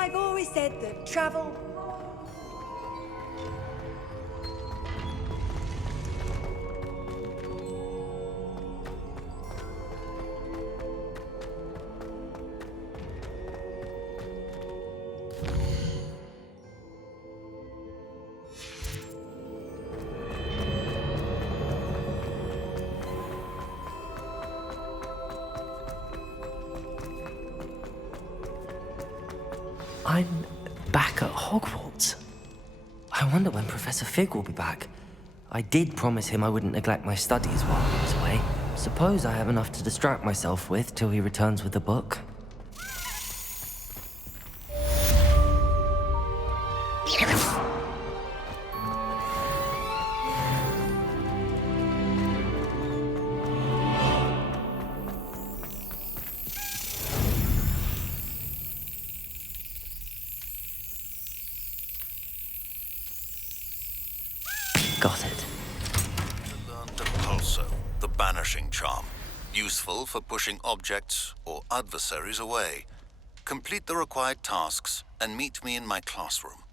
I've always said that travel... I'm back at Hogwarts. I wonder when Professor Fig will be back. I did promise him I wouldn't neglect my studies while he was away. Suppose I have enough to distract myself with till he returns with the book. Got it. Learn the pulso, the banishing charm. Useful for pushing objects or adversaries away. Complete the required tasks and meet me in my classroom.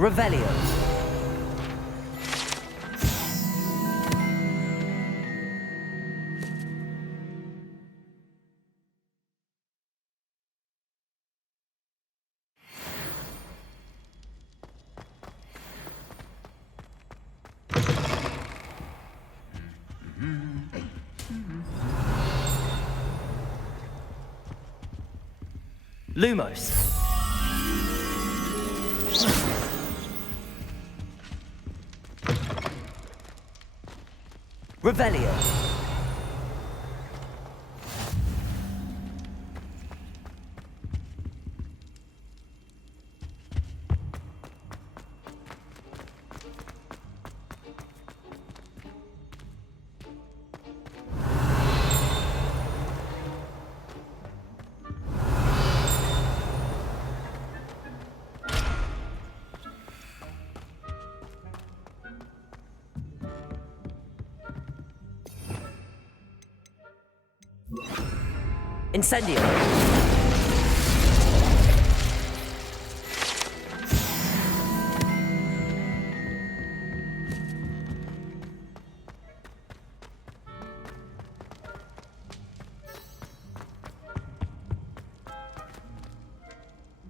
Revelio. Lumos. Revelio. Incendio!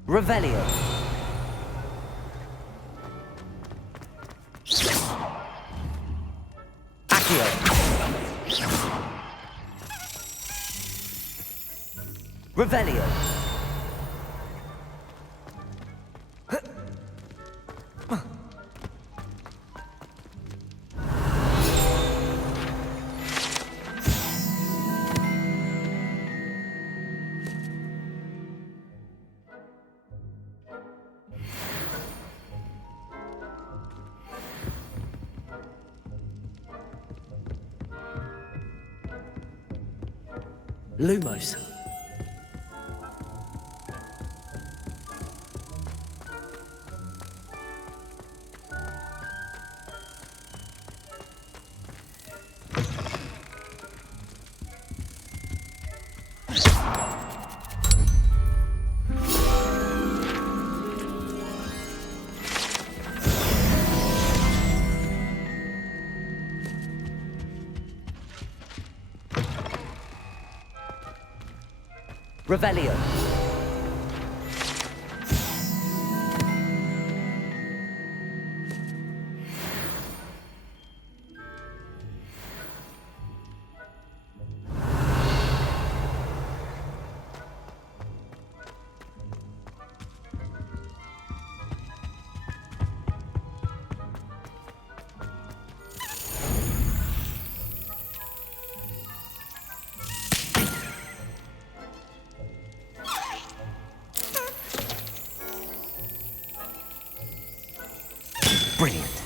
Revelio. Accio. Revelio. Lumos. Revelio. Brilliant.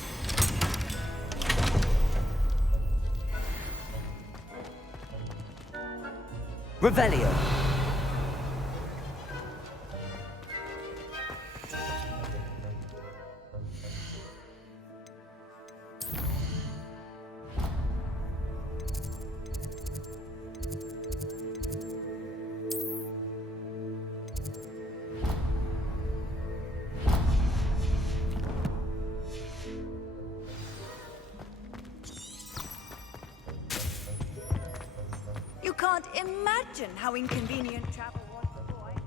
Revelio. You can't imagine how inconvenient travel was before I did.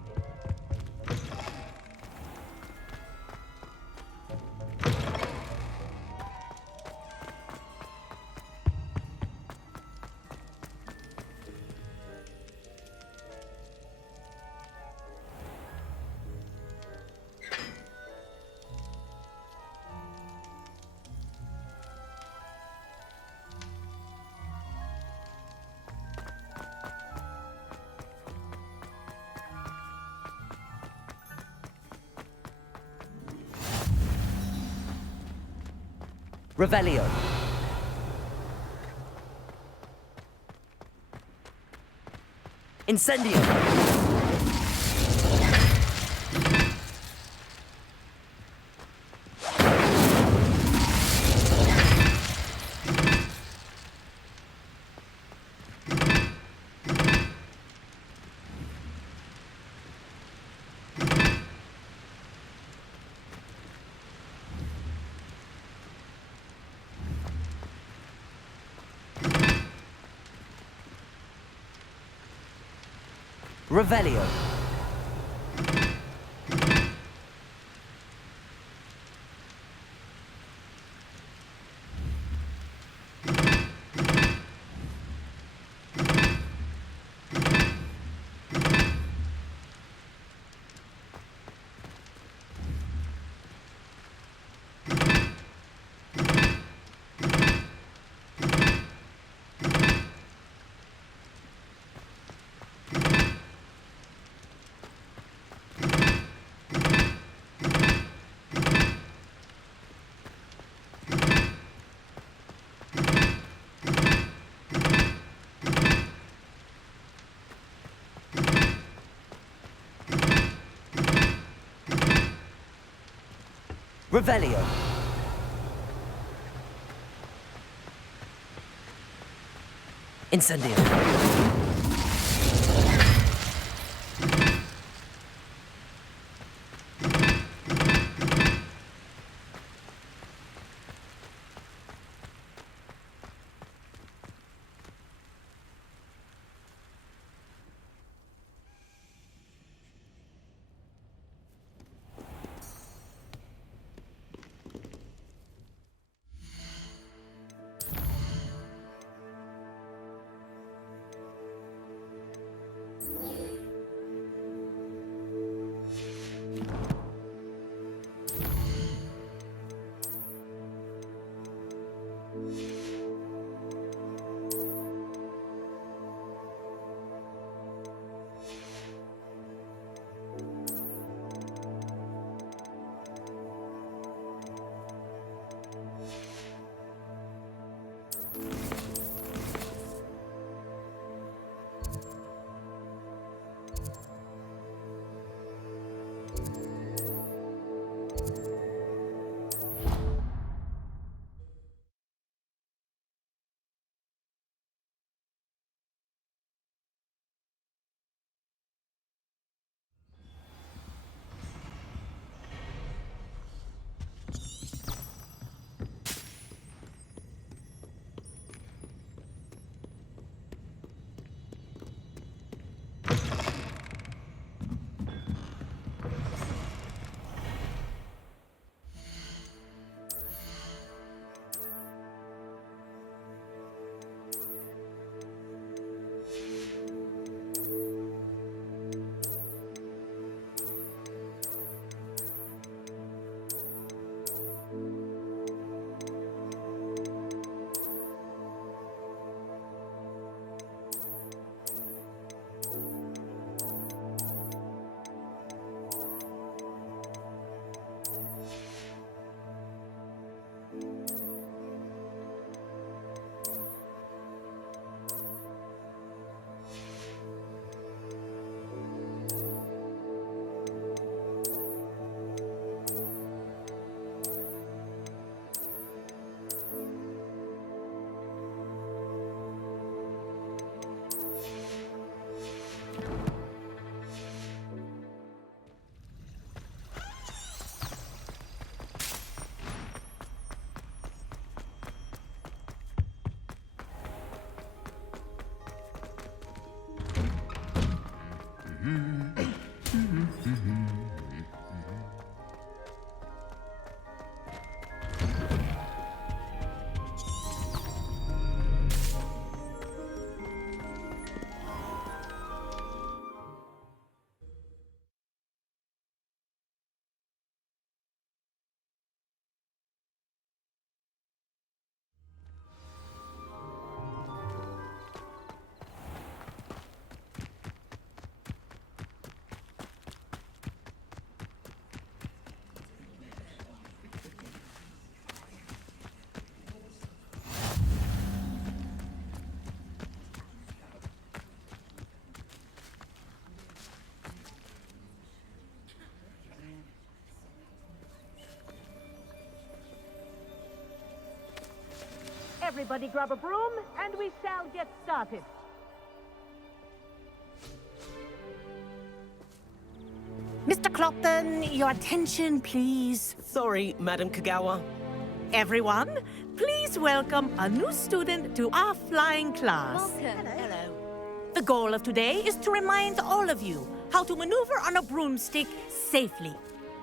Revelio. Incendio. Revelio. Revelio. Incendio. Everybody grab a broom, and we shall get started. Mr. Clopton, your attention, please. Sorry, Madam Kagawa. Everyone, please welcome a new student to our flying class. Welcome. Hello. The goal of today is to remind all of you how to maneuver on a broomstick safely,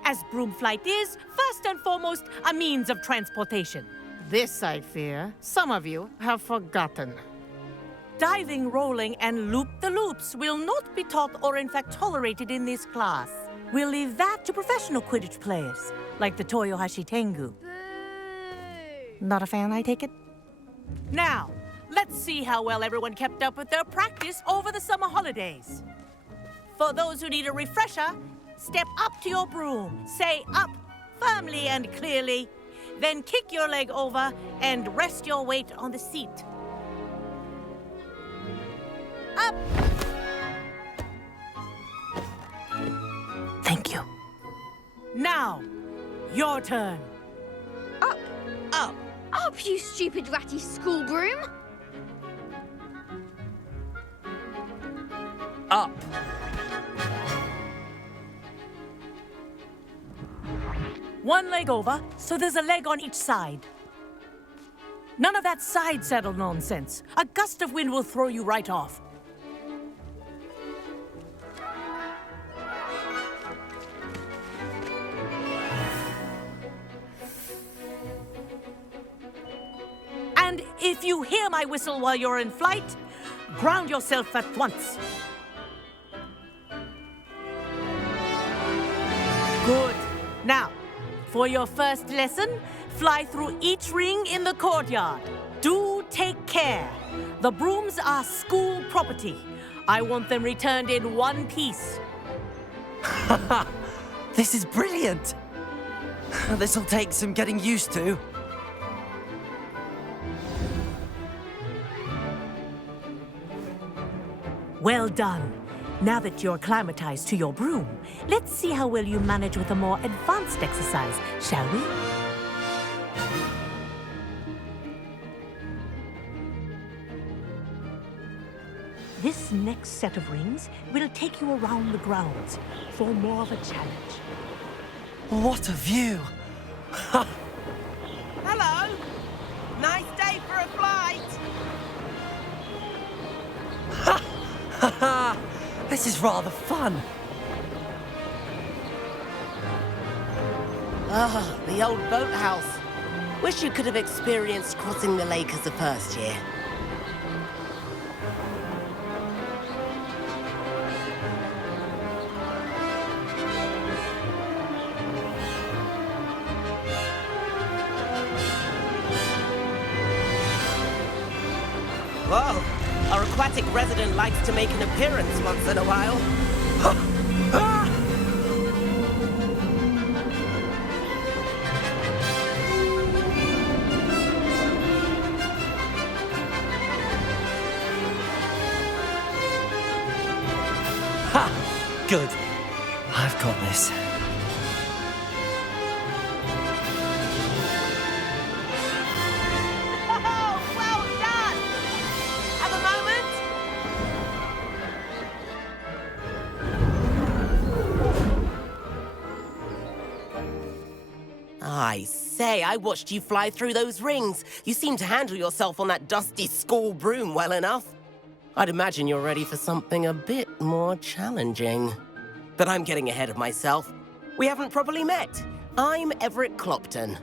as broom flight is, first and foremost, a means of transportation. This, I fear, some of you have forgotten. Diving, rolling, and loop-the-loops will not be taught or in fact tolerated in this class. We'll leave that to professional Quidditch players, like the Toyohashi Tengu. Boo! Not a fan, I take it? Now, let's see how well everyone kept up with their practice over the summer holidays. For those who need a refresher, step up to your broom, say up firmly and clearly, then kick your leg over and rest your weight on the seat. Up! Thank you. Now, your turn. Up! Up. Up, you stupid ratty school broom! Up. One leg over, so there's a leg on each side. None of that side saddle nonsense. A gust of wind will throw you right off. And if you hear my whistle while you're in flight, ground yourself at once. Good. Now, for your first lesson, fly through each ring in the courtyard. Do take care. The brooms are school property. I want them returned in one piece. This is brilliant. This'll take some getting used to. Well done. Now that you're acclimatized to your broom, let's see how well you manage with a more advanced exercise, shall we? This next set of rings will take you around the grounds for more of a challenge. What a view. Hello. Nice day for a flight. This is rather fun. Ah, the old boathouse. Wish you could have experienced crossing the lake as a first year. Whoa, our aquatic resident likes to make an appearance once in a while. Ha! Good. I've got this. Oh, well done! Have a moment? I say, I watched you fly through those rings. You seem to handle yourself on that dusty school broom well enough. I'd imagine you're ready for something a bit more challenging. But I'm getting ahead of myself. We haven't properly met. I'm Everett Clopton.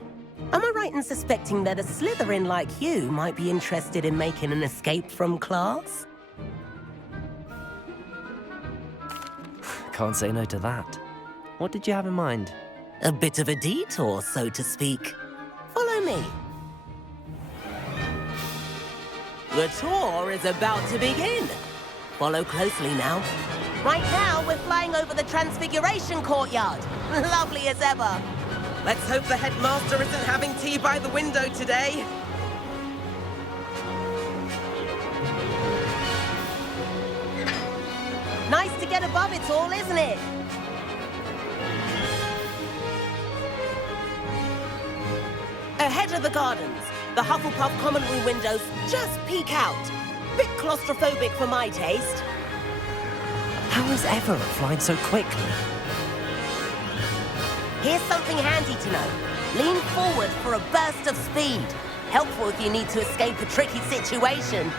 Am I right in suspecting that a Slytherin like you might be interested in making an escape from class? Can't say no to that. What did you have in mind? A bit of a detour, so to speak. Follow me. The tour is about to begin. Follow closely now. Right now, we're flying over the Transfiguration Courtyard. Lovely as ever. Let's hope the headmaster isn't having tea by the window today. Nice to get above it all, isn't it? Ahead of the gardens, the Hufflepuff common room windows just peek out. Bit claustrophobic for my taste. How is Everett flying so quickly? Here's something handy to know. Lean forward for a burst of speed. Helpful if you need to escape a tricky situation.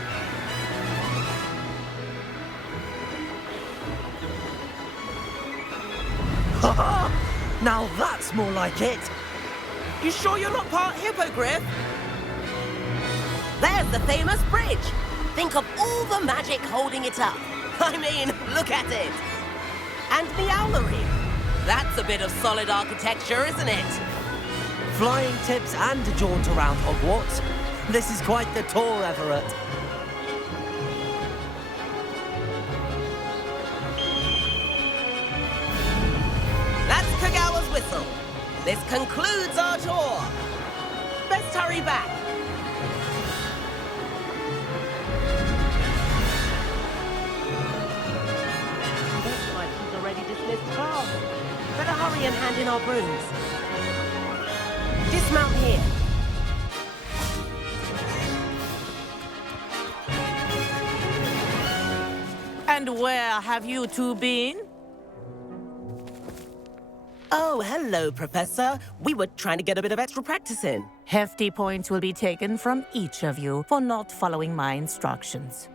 Now that's more like it! You sure you're not part hippogriff? There's the famous bridge. Think of all the magic holding it up. I mean, look at it. And the owlery. That's a bit of solid architecture, isn't it? Flying tips and a jaunt around Hogwarts. This is quite the tour, Everett. That's Kagawa's whistle. This concludes our tour. Best hurry back. Looks like she's already dismissed class. Better hurry and hand in our brooms. Dismount here. And where have you two been? Oh, hello, Professor. We were trying to get a bit of extra practice in. Hefty points will be taken from each of you for not following my instructions.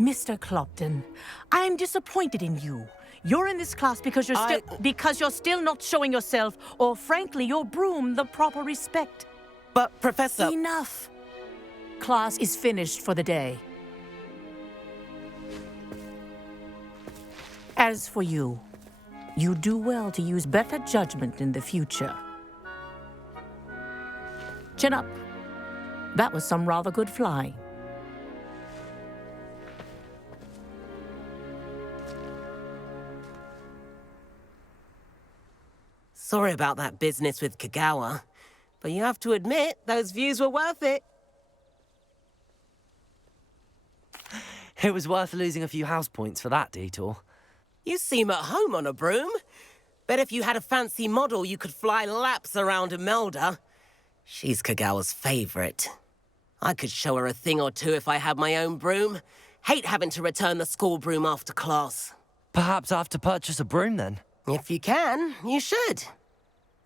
Mr. Clopton, I'm disappointed in you. You're in this class because you're still not showing yourself, or frankly, your broom the proper respect. But, Professor... Enough. Class is finished for the day. As for you, you do well to use better judgment in the future. Chin up. That was some rather good flying. Sorry about that business with Kagawa, but you have to admit, those views were worth it. It was worth losing a few house points for that detour. You seem at home on a broom. Bet if you had a fancy model, you could fly laps around Imelda. She's Kagawa's favorite. I could show her a thing or two if I had my own broom. Hate having to return the school broom after class. Perhaps I have to purchase a broom then. If you can, you should.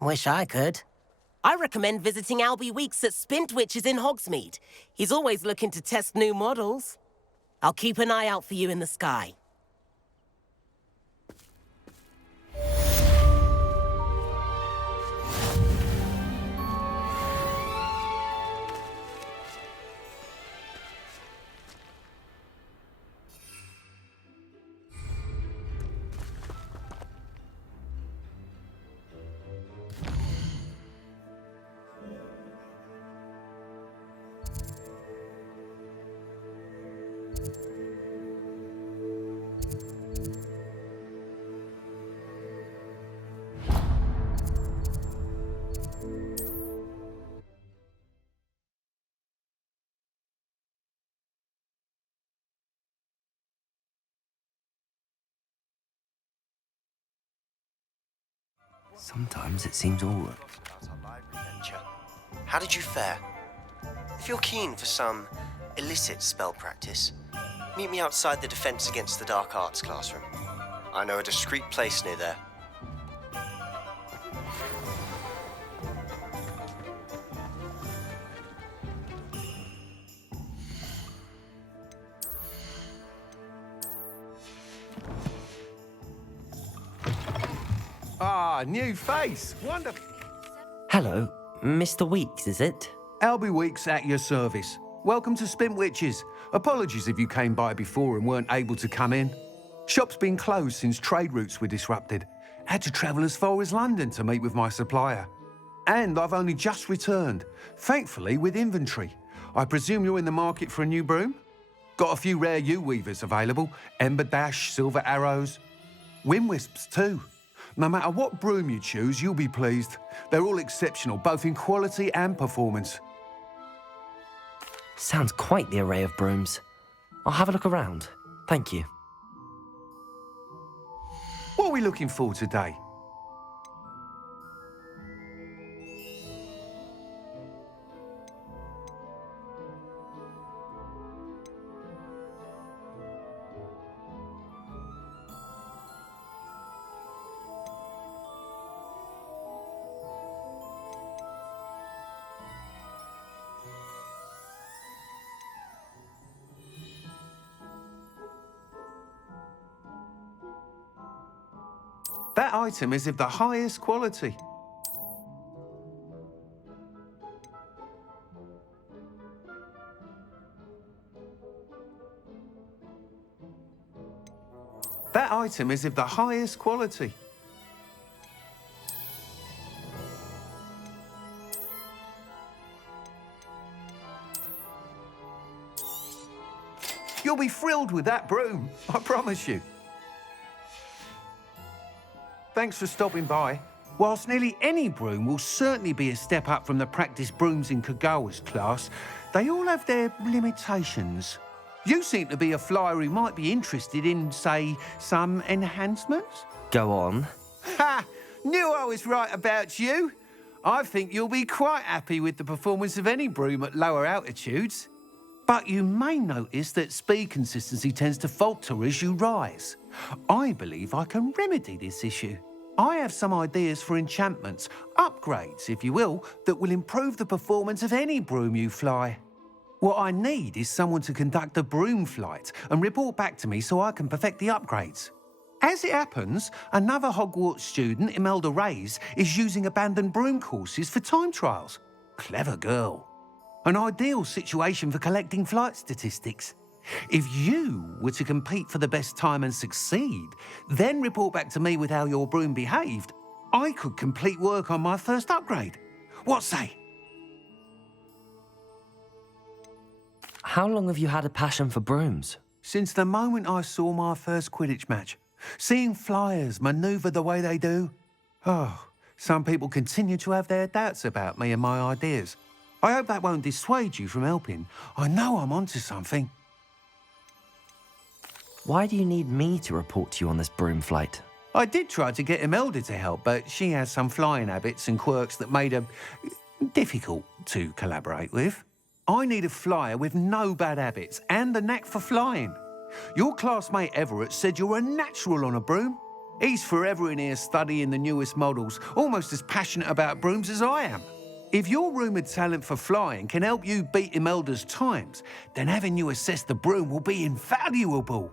Wish I could. I recommend visiting Albie Weeks at Spintwitches in Hogsmeade. He's always looking to test new models. I'll keep an eye out for you in the sky. Sometimes it seems all... How did you fare? If you're keen for some illicit spell practice, meet me outside the Defense Against the Dark Arts classroom. I know a discreet place near there. Ah, new face. Wonderful. Hello, Mr. Weeks, is it? Albie Weeks at your service. Welcome to Spintwitches. Apologies if you came by before and weren't able to come in. Shop's been closed since trade routes were disrupted. Had to travel as far as London to meet with my supplier. And I've only just returned, thankfully with inventory. I presume you're in the market for a new broom? Got a few rare U-weavers available. Ember Dash, Silver Arrows. Wind Wisps too. No matter what broom you choose, you'll be pleased. They're all exceptional, both in quality and performance. Sounds quite the array of brooms. I'll have a look around. Thank you. What are we looking for today? That item is of the highest quality. That item is of the highest quality. You'll be thrilled with that broom, I promise you. Thanks for stopping by. Whilst nearly any broom will certainly be a step up from the practice brooms in Kagawa's class, they all have their limitations. You seem to be a flyer who might be interested in, say, some enhancements? Go on. Ha! Knew I was right about you. I think you'll be quite happy with the performance of any broom at lower altitudes. But you may notice that speed consistency tends to falter as you rise. I believe I can remedy this issue. I have some ideas for enchantments, upgrades, if you will, that will improve the performance of any broom you fly. What I need is someone to conduct a broom flight and report back to me so I can perfect the upgrades. As it happens, another Hogwarts student, Imelda Reyes, is using abandoned broom courses for time trials. Clever girl. An ideal situation for collecting flight statistics. If you were to compete for the best time and succeed, then report back to me with how your broom behaved, I could complete work on my first upgrade. What say? How long have you had a passion for brooms? Since the moment I saw my first Quidditch match. Seeing flyers manoeuvre the way they do. Oh, some people continue to have their doubts about me and my ideas. I hope that won't dissuade you from helping. I know I'm onto something. Why do you need me to report to you on this broom flight? I did try to get Imelda to help, but she has some flying habits and quirks that made her difficult to collaborate with. I need a flyer with no bad habits and the knack for flying. Your classmate Everett said you're a natural on a broom. He's forever in here studying the newest models, almost as passionate about brooms as I am. If your rumoured talent for flying can help you beat Imelda's times, then having you assess the broom will be invaluable.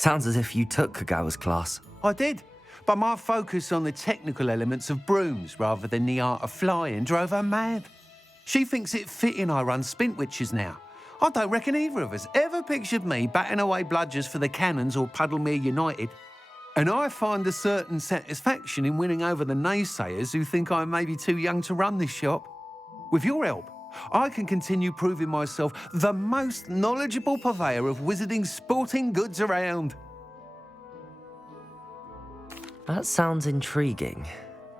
Sounds as if you took Kagawa's class. I did, but my focus on the technical elements of brooms rather than the art of flying drove her mad. She thinks it fitting I run Spintwitches now. I don't reckon either of us ever pictured me batting away bludgers for the Cannons or Puddlemere United. And I find a certain satisfaction in winning over the naysayers who think I may be too young to run this shop. With your help, I can continue proving myself the most knowledgeable purveyor of wizarding sporting goods around. That sounds intriguing.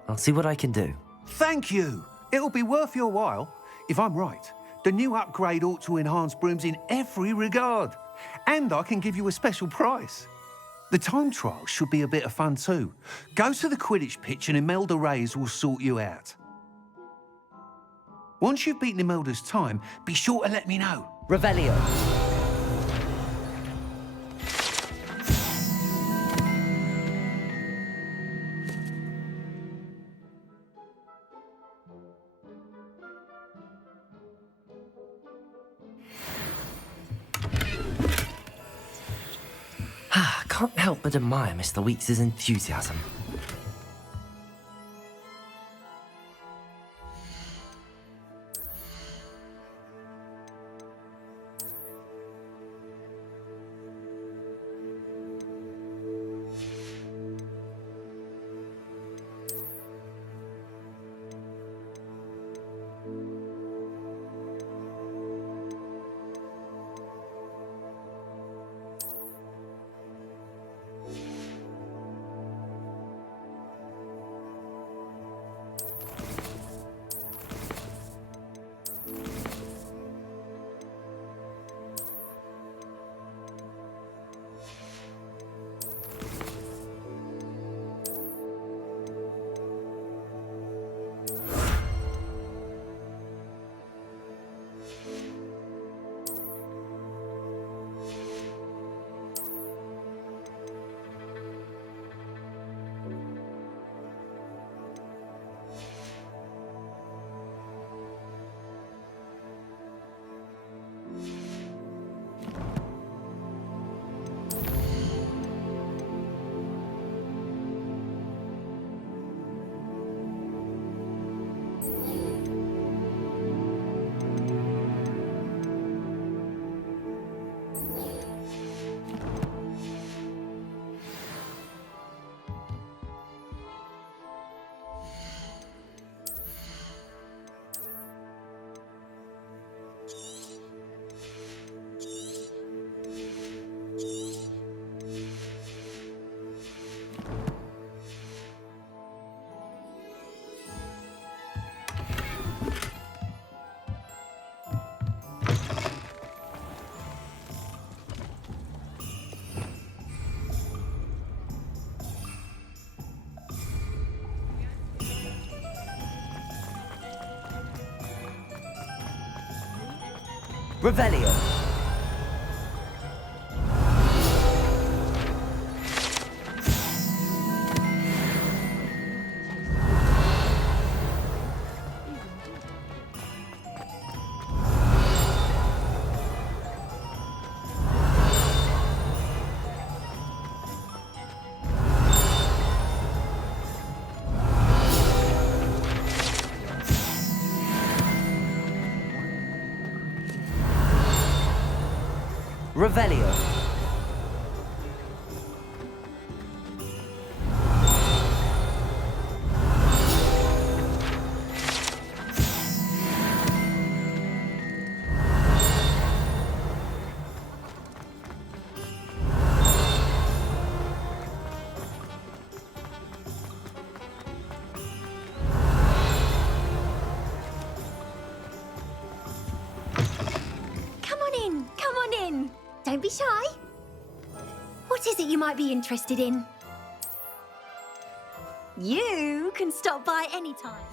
I'll see what I can do. Thank you. It'll be worth your while. If I'm right, the new upgrade ought to enhance brooms in every regard. And I can give you a special price. The time trial should be a bit of fun too. Go to the Quidditch pitch and Imelda Reyes will sort you out. Once you've beaten Imelda's time, be sure to let me know. Revelio. can't help but admire Mr. Weeks' enthusiasm. Revelio. Revelio. Come on in. Don't be shy. What is it you might be interested in? You can stop by anytime.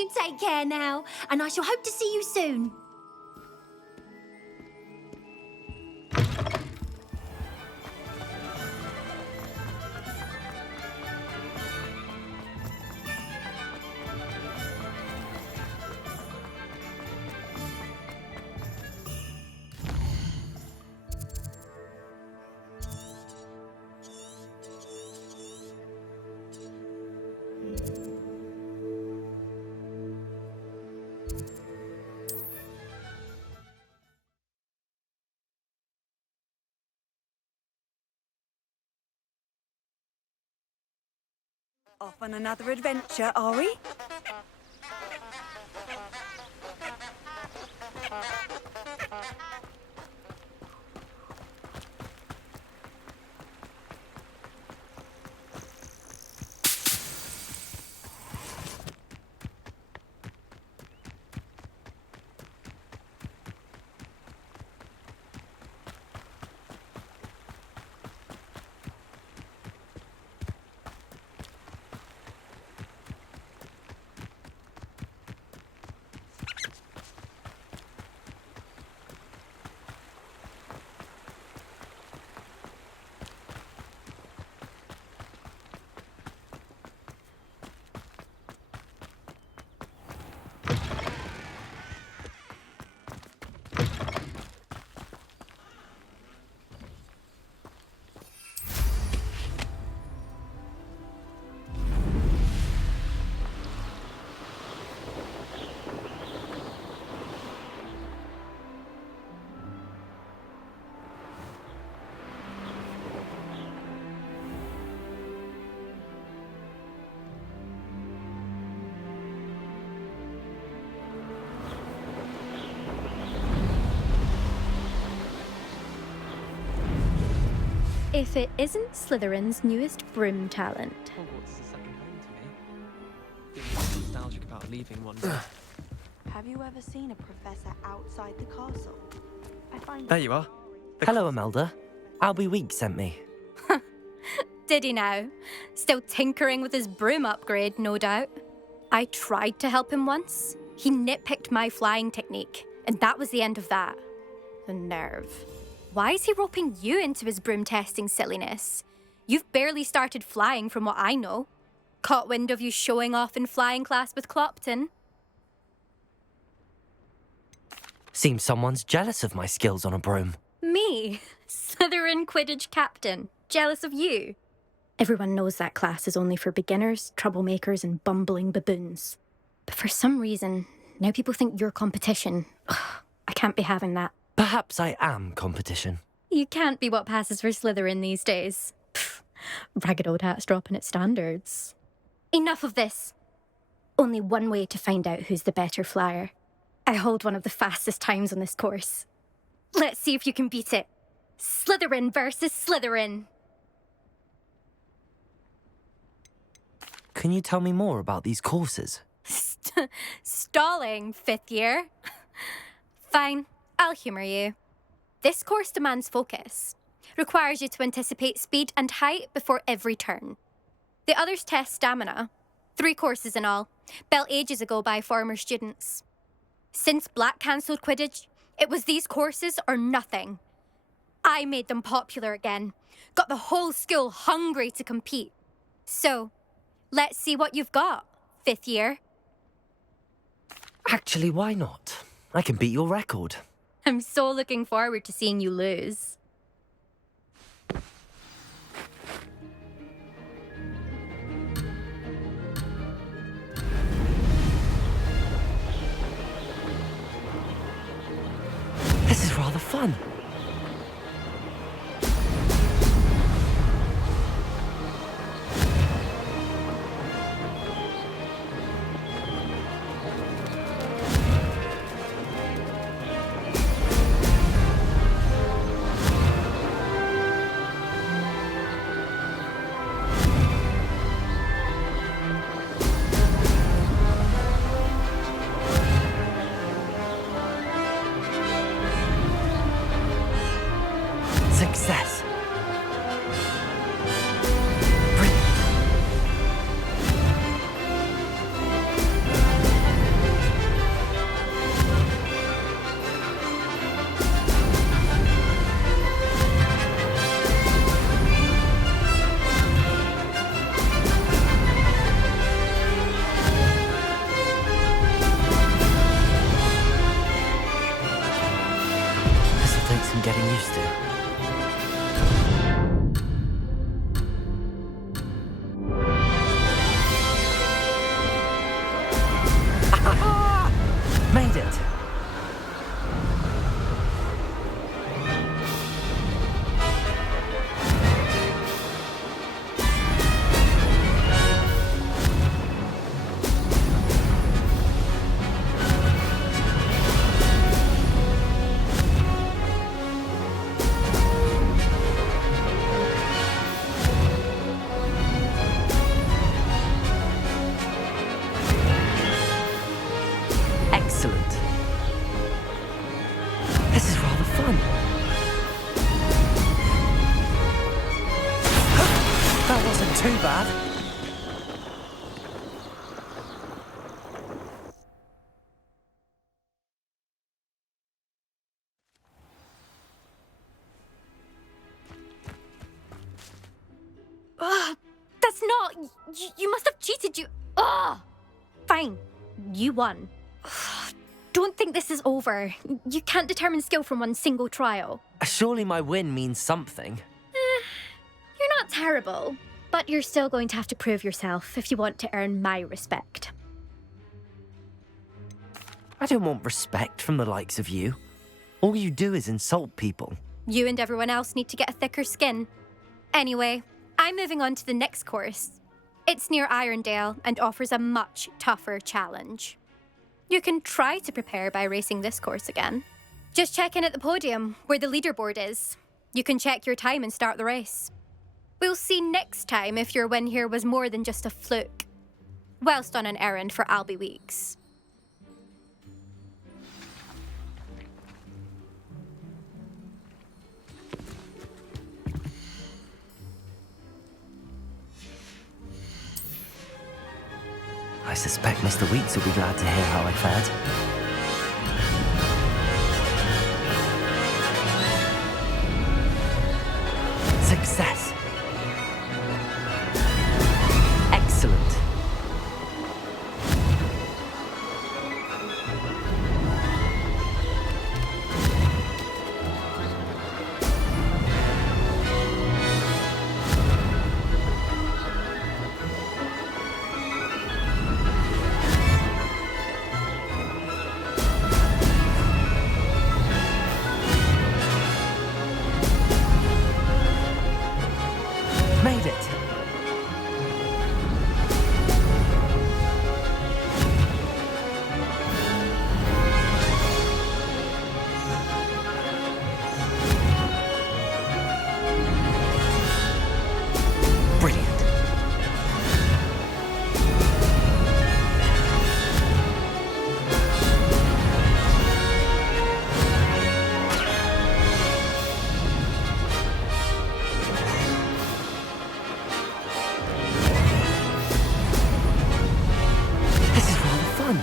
You take care now, and I shall hope to see you soon. Off on another adventure, are we? If it isn't Slytherin's newest broom talent. Hogwarts is a second home to me. Feeling nostalgic about leaving one day. Have you ever seen a professor outside the castle? I find There you are. Hello, Imelda. Albie Week sent me. Did he now? Still tinkering with his broom upgrade, no doubt. I tried to help him once. He nitpicked my flying technique, and that was the end of that. The nerve. Why is he roping you into his broom testing silliness? You've barely started flying from what I know. Caught wind of you showing off in flying class with Clopton. Seems someone's jealous of my skills on a broom. Me? Slytherin Quidditch captain. Jealous of you? Everyone knows that class is only for beginners, troublemakers, and bumbling baboons. But for some reason, now people think you're competition. Ugh, I can't be having that. Perhaps I am competition. You can't be what passes for Slytherin these days. Pfft, ragged old hat's dropping its standards. Enough of this. Only one way to find out who's the better flyer. I hold one of the fastest times on this course. Let's see if you can beat it. Slytherin versus Slytherin. Can you tell me more about these courses? Stalling, fifth year. Fine, I'll humour you. This course demands focus. Requires you to anticipate speed and height before every turn. The others test stamina. 3 courses in all, built ages ago by former students. Since Black cancelled Quidditch, it was these courses or nothing. I made them popular again. Got the whole school hungry to compete. So, let's see what you've got, fifth year. Actually, why not? I can beat your record. I'm so looking forward to seeing you lose. This is rather fun. too bad. Ugh, that's not... You must have cheated, you... Ugh! Fine. You won. Ugh, don't think this is over. You can't determine skill from one single trial. Surely my win means something. You're not terrible, but you're still going to have to prove yourself if you want to earn my respect. I don't want respect from the likes of you. All you do is insult people. You and everyone else need to get a thicker skin. Anyway, I'm moving on to the next course. It's near Irondale and offers a much tougher challenge. You can try to prepare by racing this course again. Just check in at the podium, where the leaderboard is. You can check your time and start the race. We'll see next time if your win here was more than just a fluke. Whilst on an errand for Albie Weeks. I suspect Mr. Weeks will be glad to hear how I fared. Success! Excellent! Made it! Brilliant. This is rather fun.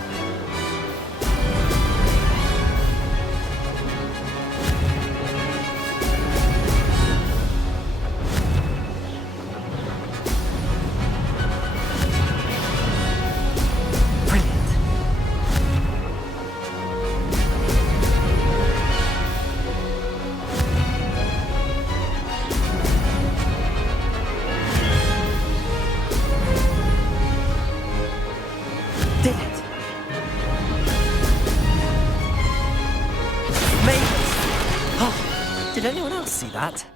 Brilliant. Did it. Made it. Oh, did anyone else see that?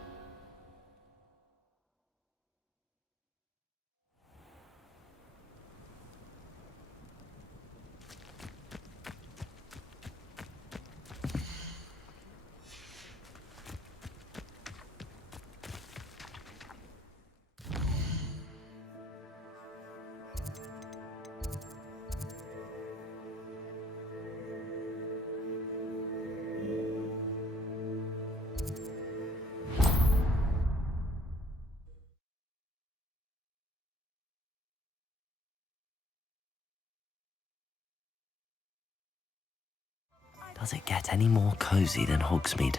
Does it get any more cozy than Hogsmeade?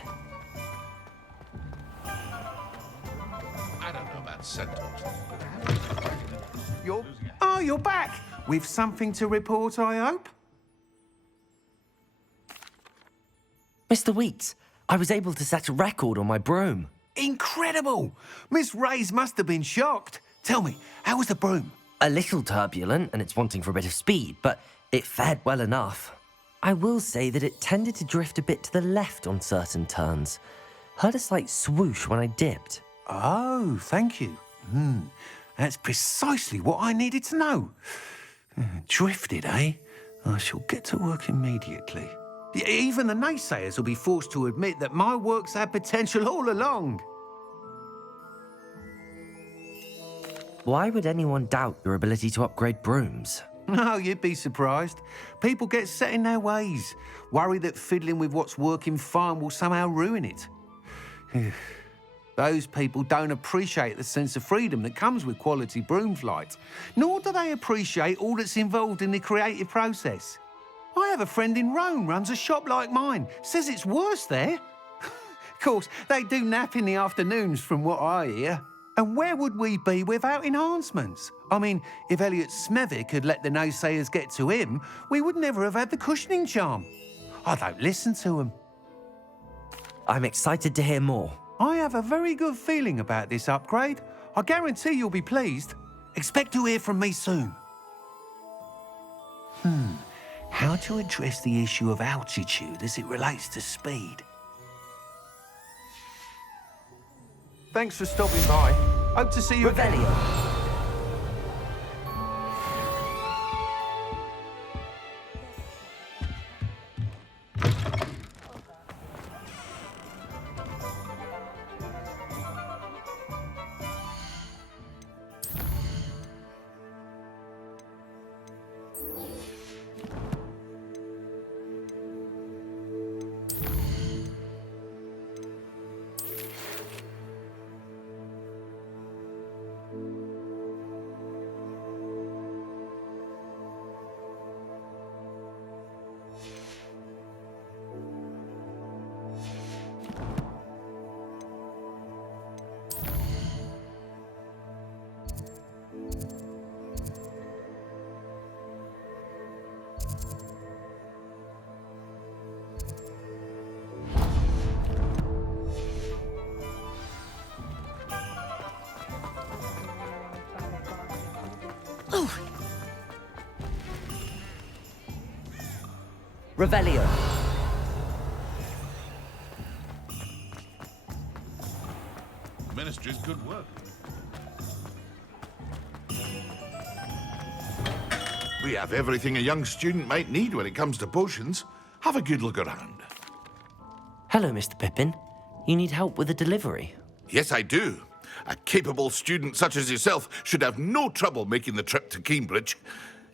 I don't know about centaurs. You're back! With something to report, I hope? Mr. Weeks, I was able to set a record on my broom. Incredible! Miss Ray's must have been shocked. Tell me, how was the broom? A little turbulent, and it's wanting for a bit of speed, but it fared well enough. I will say that it tended to drift a bit to the left on certain turns. Heard a slight swoosh when I dipped. Oh, thank you. That's precisely what I needed to know. Drifted, eh? I shall get to work immediately. Even the naysayers will be forced to admit that my work's had potential all along. Why would anyone doubt your ability to upgrade brooms? No, you'd be surprised. People get set in their ways, worry that fiddling with what's working fine will somehow ruin it. Those people don't appreciate the sense of freedom that comes with quality broom flight, nor do they appreciate all that's involved in the creative process. I have a friend in Rome runs a shop like mine, says it's worse there. Of course, they do nap in the afternoons from what I hear. And where would we be without enhancements? I mean, if Elliot Smethwick had let the naysayers get to him, we would never have had the cushioning charm. I don't listen to them. I'm excited to hear more. I have a very good feeling about this upgrade. I guarantee you'll be pleased. Expect to hear from me soon. How to address the issue of altitude as it relates to speed? Thanks for stopping by. Hope to see you again. Revelio. Revelio. Ministry's good work. We have everything a young student might need when it comes to potions. Have a good look around. Hello, Mr. Pippin. You need help with a delivery? Yes, I do. A capable student such as yourself should have no trouble making the trip to Cambridge.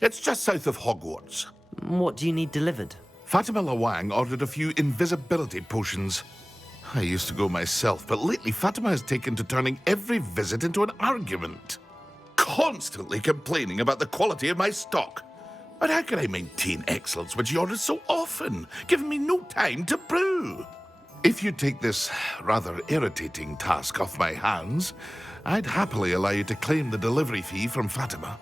It's just south of Hogwarts. What do you need delivered? Fatima Lawang ordered a few invisibility potions. I used to go myself, but lately Fatima has taken to turning every visit into an argument. Constantly complaining about the quality of my stock. But how can I maintain excellence when she orders so often, giving me no time to brew? If you take this rather irritating task off my hands, I'd happily allow you to claim the delivery fee from Fatima.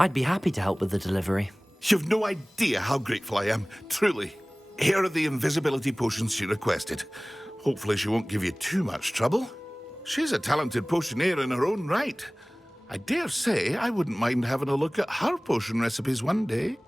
I'd be happy to help with the delivery. You've no idea how grateful I am, truly. Here are the invisibility potions she requested. Hopefully she won't give you too much trouble. She's a talented potioneer in her own right. I dare say I wouldn't mind having a look at her potion recipes one day.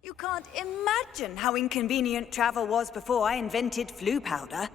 You can't imagine how inconvenient travel was before I invented flu powder.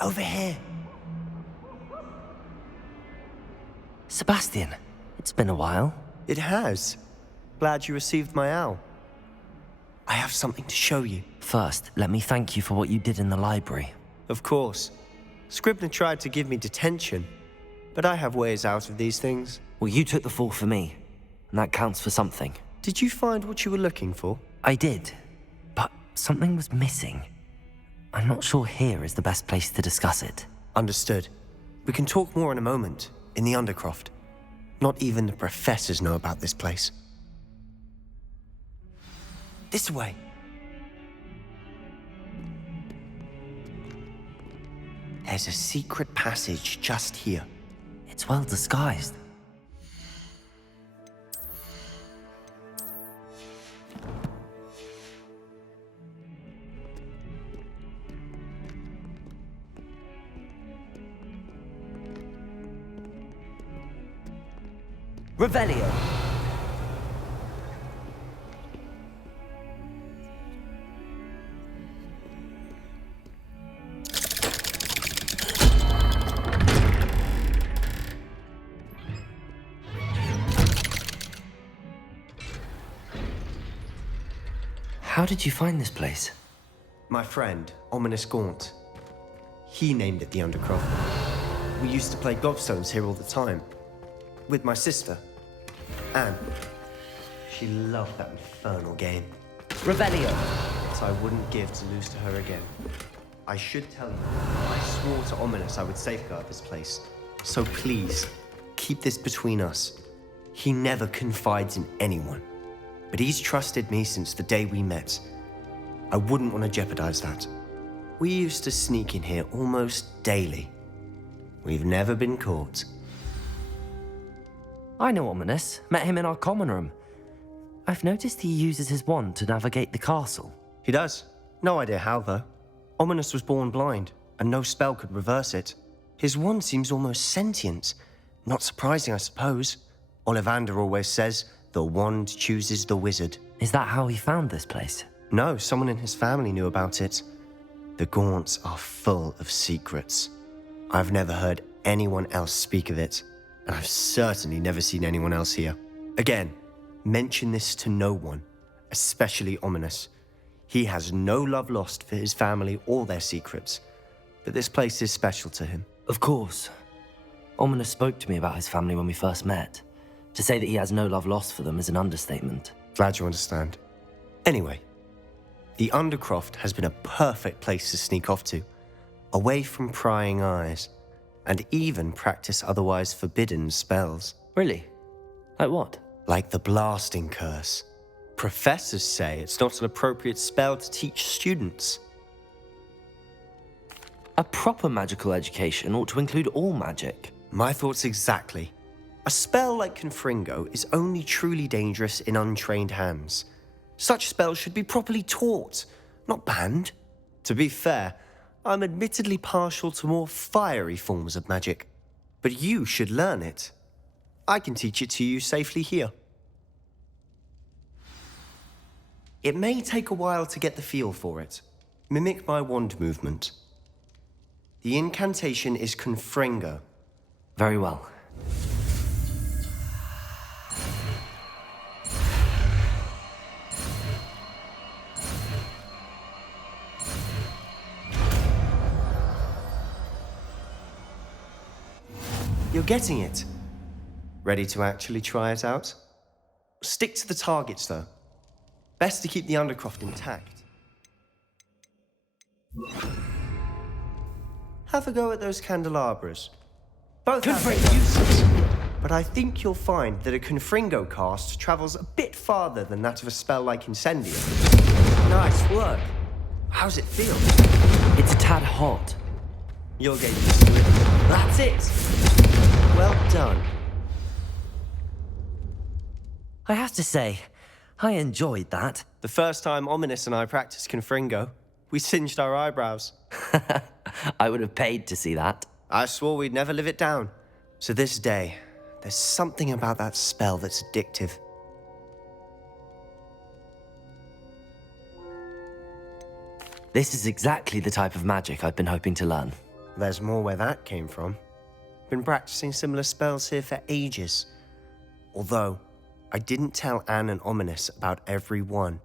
Over here. Sebastian, it's been a while. It has. Glad you received my owl. I have something to show you. First, let me thank you for what you did in the library. Of course. Scribner tried to give me detention, but I have ways out of these things. Well, you took the fall for me, and that counts for something. Did you find what you were looking for? I did, but something was missing. I'm not sure here is the best place to discuss it. Understood. We can talk more in a moment, in the Undercroft. Not even the professors know about this place. This way. There's a secret passage just here. It's well disguised. Revelio. How did you find this place? My friend, Ominous Gaunt. He named it the Undercroft. We used to play gobstones here all the time. With my sister, Anne. She loved that infernal game. Revelio. So I wouldn't give to lose to her again. I should tell you, I swore to Ominous I would safeguard this place. So please, keep this between us. He never confides in anyone. But he's trusted me since the day we met. I wouldn't want to jeopardize that. We used to sneak in here almost daily. We've never been caught. I know Ominous. Met him in our common room. I've noticed he uses his wand to navigate the castle. He does. No idea how, though. Ominous was born blind, and no spell could reverse it. His wand seems almost sentient. Not surprising, I suppose. Ollivander always says, the wand chooses the wizard. Is that how he found this place? No, someone in his family knew about it. The Gaunts are full of secrets. I've never heard anyone else speak of it, and I've certainly never seen anyone else here. Again, mention this to no one, especially Ominous. He has no love lost for his family or their secrets, but this place is special to him. Of course. Ominous spoke to me about his family when we first met. To say that he has no love lost for them is an understatement. Glad you understand. Anyway, the Undercroft has been a perfect place to sneak off to, away from prying eyes, and even practice otherwise forbidden spells. Really? Like what? Like the blasting curse. Professors say it's not an appropriate spell to teach students. A proper magical education ought to include all magic. My thoughts exactly. A spell like Confringo is only truly dangerous in untrained hands. Such spells should be properly taught, not banned. To be fair, I'm admittedly partial to more fiery forms of magic. But you should learn it. I can teach it to you safely here. It may take a while to get the feel for it. Mimic my wand movement. The incantation is Confringo. Very well. You're getting it. Ready to actually try it out? Stick to the targets, though. Best to keep the Undercroft intact. Have a go at those candelabras. Both have their uses, but I think you'll find that a Confringo cast travels a bit farther than that of a spell like Incendio. Nice work. How's it feel? It's a tad hot. You'll get used to it. That's it. Well done. I have to say, I enjoyed that. The first time Ominous and I practiced Confringo, we singed our eyebrows. I would have paid to see that. I swore we'd never live it down. So this day, there's something about that spell that's addictive. This is exactly the type of magic I've been hoping to learn. There's more where that came from. Been practicing similar spells here for ages. Although, I didn't tell Anne and Ominous about every one.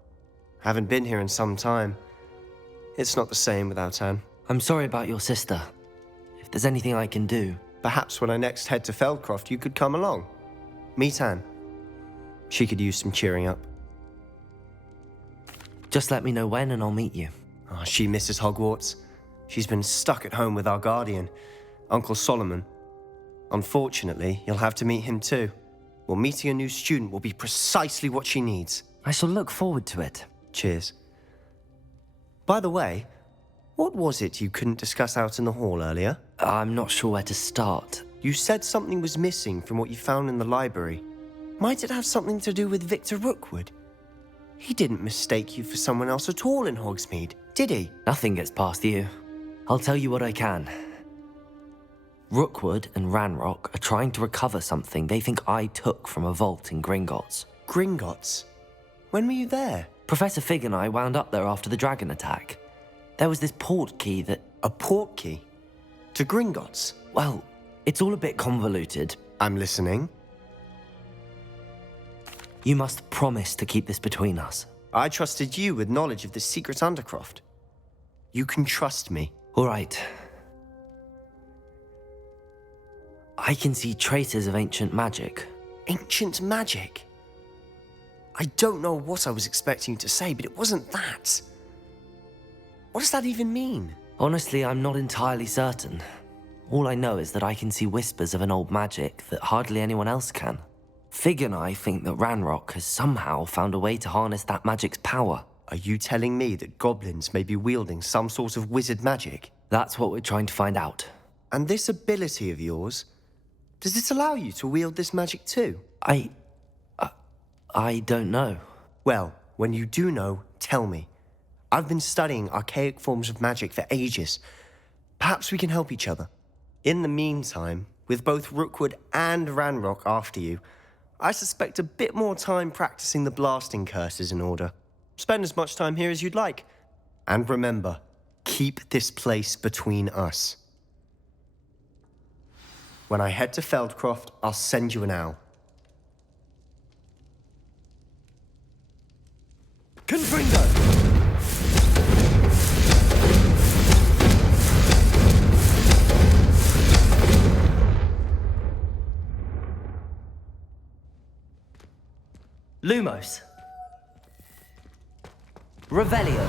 Haven't been here in some time. It's not the same without Anne. I'm sorry about your sister. If there's anything I can do... Perhaps when I next head to Feldcroft, you could come along. Meet Anne. She could use some cheering up. Just let me know when and I'll meet you. Oh, she misses Hogwarts. She's been stuck at home with our guardian, Uncle Solomon. Unfortunately, you'll have to meet him too. Well, meeting a new student will be precisely what she needs. I shall look forward to it. Cheers. By the way, what was it you couldn't discuss out in the hall earlier? I'm not sure where to start. You said something was missing from what you found in the library. Might it have something to do with Victor Rookwood? He didn't mistake you for someone else at all in Hogsmeade, did he? Nothing gets past you. I'll tell you what I can. Rookwood and Ranrock are trying to recover something they think I took from a vault in Gringotts. Gringotts? When were you there? Professor Fig and I wound up there after the dragon attack. There was this port key that... A port key? To Gringotts? Well, it's all a bit convoluted. I'm listening. You must promise to keep this between us. I trusted you with knowledge of the secret Undercroft. You can trust me. All right. I can see traces of ancient magic. Ancient magic? I don't know what I was expecting you to say, but it wasn't that. What does that even mean? Honestly, I'm not entirely certain. All I know is that I can see whispers of an old magic that hardly anyone else can. Fig and I think that Ranrock has somehow found a way to harness that magic's power. Are you telling me that goblins may be wielding some sort of wizard magic? That's what we're trying to find out. And this ability of yours, does it allow you to wield this magic too? I don't know. Well, when you do know, tell me. I've been studying archaic forms of magic for ages. Perhaps we can help each other. In the meantime, with both Rookwood and Ranrock after you, I suspect a bit more time practicing the blasting curse is in order. Spend as much time here as you'd like. And remember, keep this place between us. When I head to Feldcroft, I'll send you an owl. Confringo! Lumos. Revelio.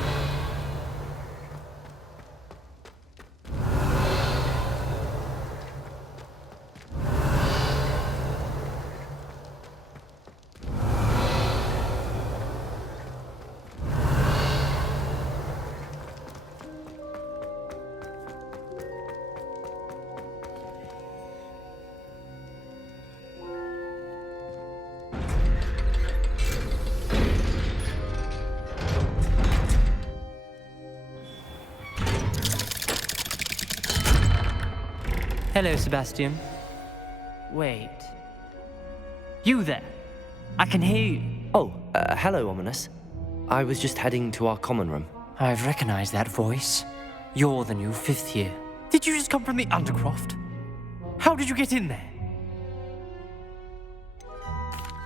Hello, Sebastian. Wait. You there? I can hear you. Oh, hello, Ominous. I was just heading to our common room. I've recognized that voice. You're the new fifth year. Did you just come from the Undercroft? How did you get in there?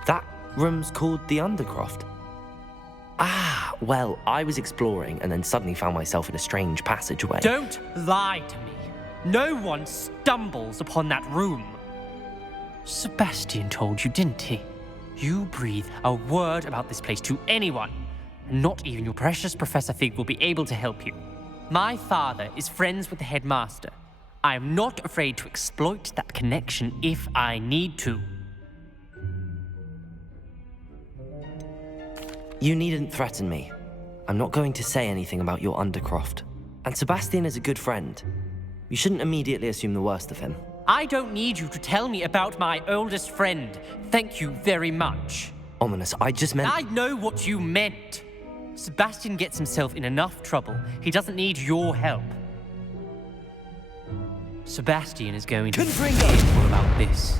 That room's called the Undercroft. Ah, well, I was exploring and then suddenly found myself in a strange passageway. Don't lie to me. No one stumbles upon that room. Sebastian told you, didn't he? You breathe a word about this place to anyone, and not even your precious Professor Fig will be able to help you. My father is friends with the headmaster. I am not afraid to exploit that connection if I need to. You needn't threaten me. I'm not going to say anything about your Undercroft. And Sebastian is a good friend. You shouldn't immediately assume the worst of him. I don't need you to tell me about my oldest friend. Thank you very much. Ominous, I just meant... I know what you meant. Sebastian gets himself in enough trouble. He doesn't need your help. Sebastian is going to be careful about this.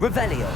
Revelio.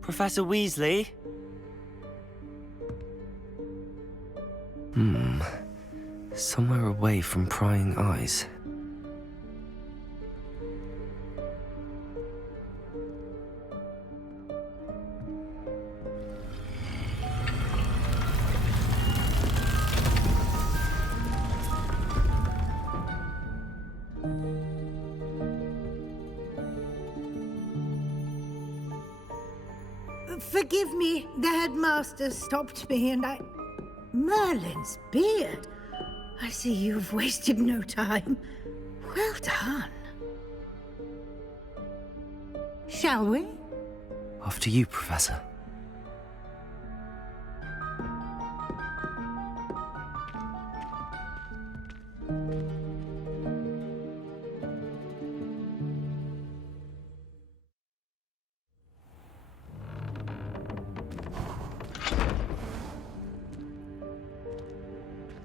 Professor Weasley? Somewhere away from prying eyes. Forgive me, the headmaster stopped me and I... Merlin's beard. I see you've wasted no time. Well done. Shall we? After you, Professor.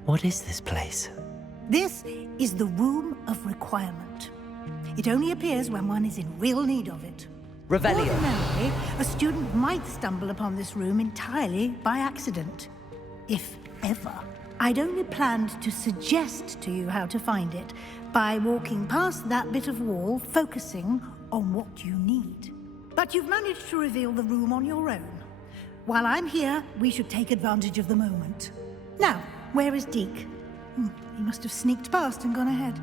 What is this place? This is the Room of Requirement. It only appears when one is in real need of it. Revelio. Ordinarily, a student might stumble upon this room entirely by accident. If ever. I'd only planned to suggest to you how to find it by walking past that bit of wall, focusing on what you need. But you've managed to reveal the room on your own. While I'm here, we should take advantage of the moment. Now, where is Deke? He must have sneaked past and gone ahead.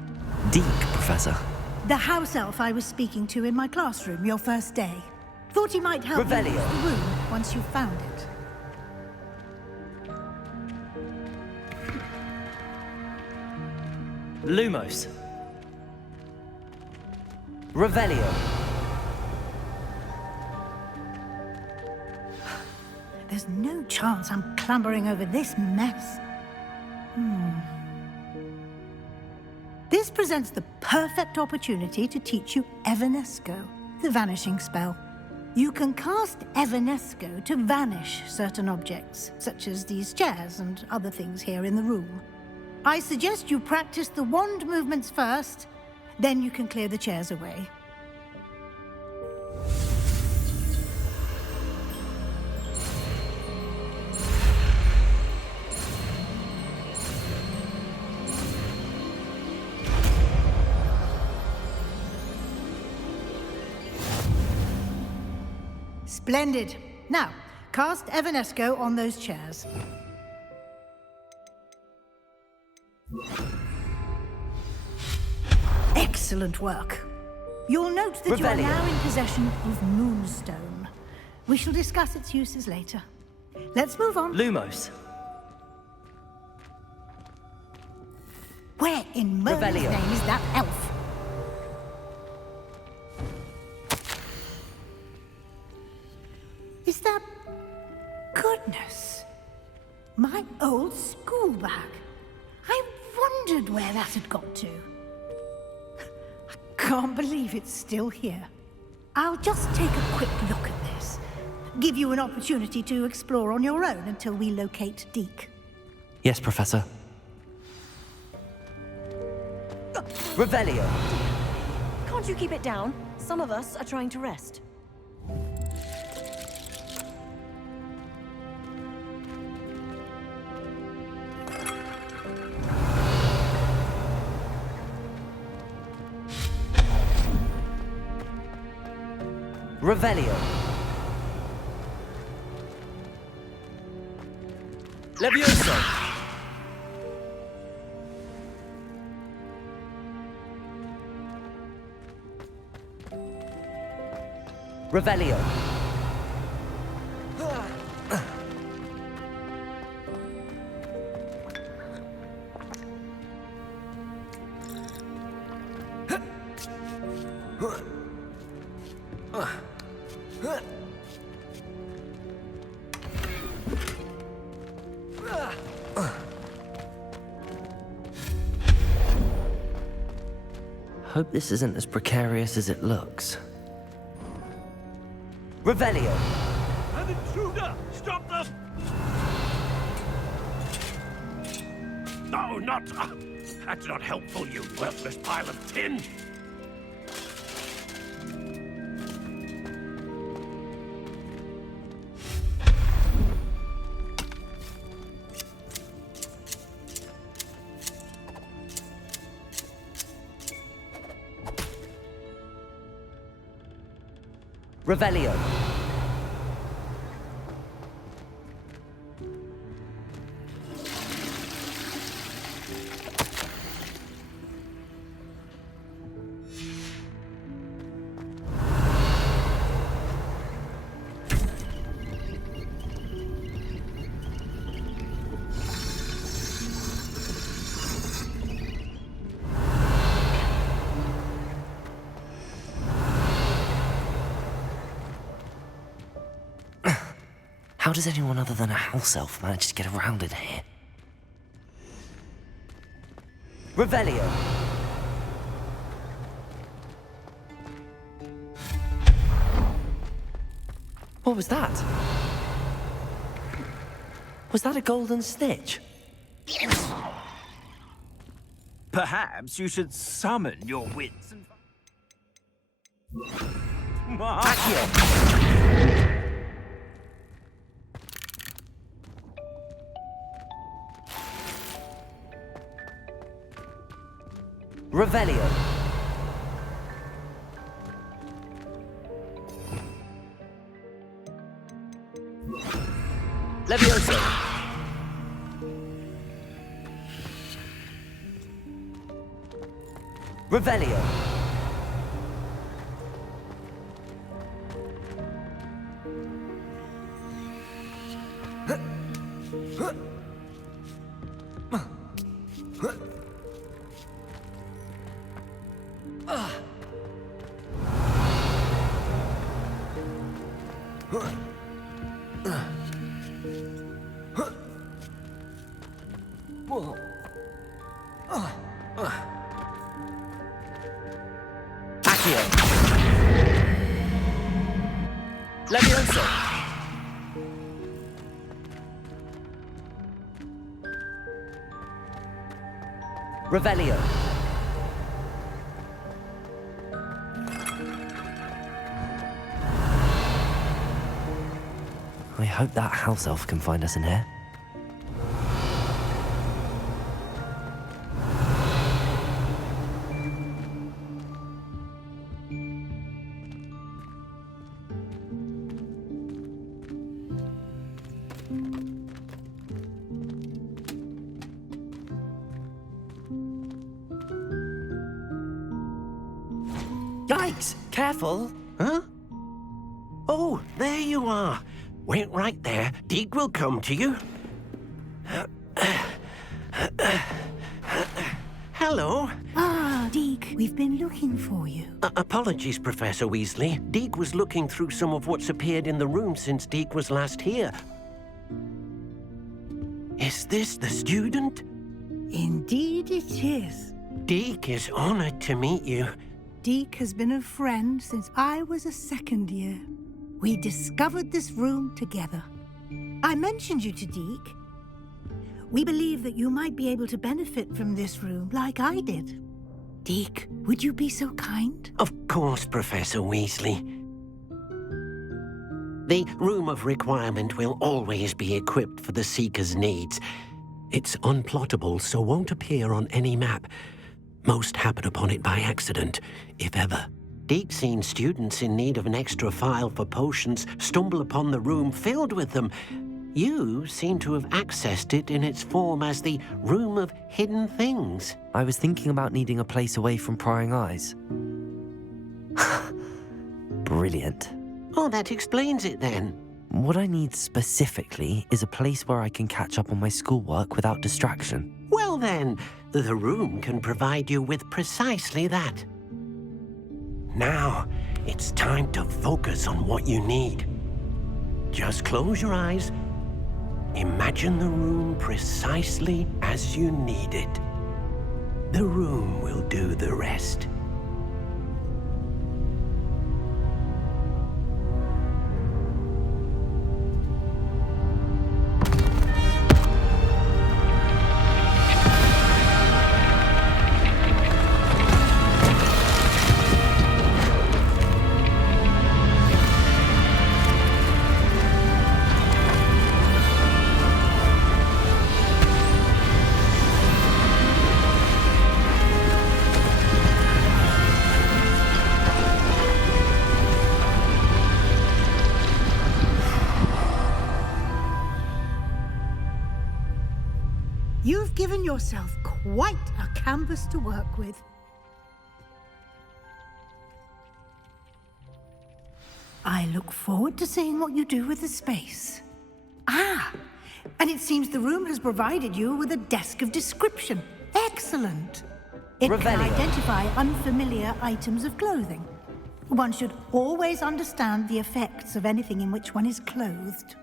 Deke, Professor. The house elf I was speaking to in my classroom your first day. Thought he might help you Revelio. use the room once you've found it. Lumos. Revelio. There's no chance I'm clambering over this mess. This presents the perfect opportunity to teach you Evanesco, the vanishing spell. You can cast Evanesco to vanish certain objects, such as these chairs and other things here in the room. I suggest you practice the wand movements first, then you can clear the chairs away. Splendid. Now, cast Evanesco on those chairs. Excellent work. You'll note that you are Revelio. now in possession of Moonstone. We shall discuss its uses later. Let's move on. Lumos. Where in Merlin's Revelio. name is that elf? Is that... Goodness. My old school bag. I wondered where that had got to. I can't believe it's still here. I'll just take a quick look at this. Give you an opportunity to explore on your own until we locate Deke. Yes, Professor. Revelio. Can't you keep it down? Some of us are trying to rest. Revelio. Levioso. Revelio. Hope this isn't as precarious as it looks. Revelio. An intruder! Stop them! No, not... that's not helpful, you worthless pile of tin! Revelio. How does anyone other than a house elf manage to get around in here? Revelio. What was that? Was that a golden snitch? Perhaps you should summon your wits and... Accio! Revelio. Levioso. Revelio. Accio. Levioso. Revelio. I hope that house elf can find us in here. Yikes! Careful! Huh? Oh, there you are. Wait right there. Deke will come to you. Hello. Ah, Deke, we've been looking for you. Apologies, Professor Weasley. Deke was looking through some of what's appeared in the room since Deke was last here. Is this the student? Indeed it is. Deke is honored to meet you. Deke has been a friend since I was a second year. We discovered this room together. I mentioned you to Deke. We believe that you might be able to benefit from this room like I did. Deke, would you be so kind? Of course, Professor Weasley. The Room of Requirement will always be equipped for the Seeker's needs. It's unplottable, so won't appear on any map. Most happen upon it by accident, if ever. Deke's seen students in need of an extra file for potions stumble upon the room filled with them. You seem to have accessed it in its form as the Room of Hidden Things. I was thinking about needing a place away from prying eyes. Brilliant. Oh, that explains it then. What I need specifically is a place where I can catch up on my schoolwork without distraction. Well then, the room can provide you with precisely that. Now, it's time to focus on what you need. Just close your eyes. Imagine the room precisely as you need it. The room will do the rest. You've given yourself quite a canvas to work with. I look forward to seeing what you do with the space. Ah, and it seems the room has provided you with a desk of description. Excellent. It can identify unfamiliar items of clothing. One should always understand the effects of anything in which one is clothed.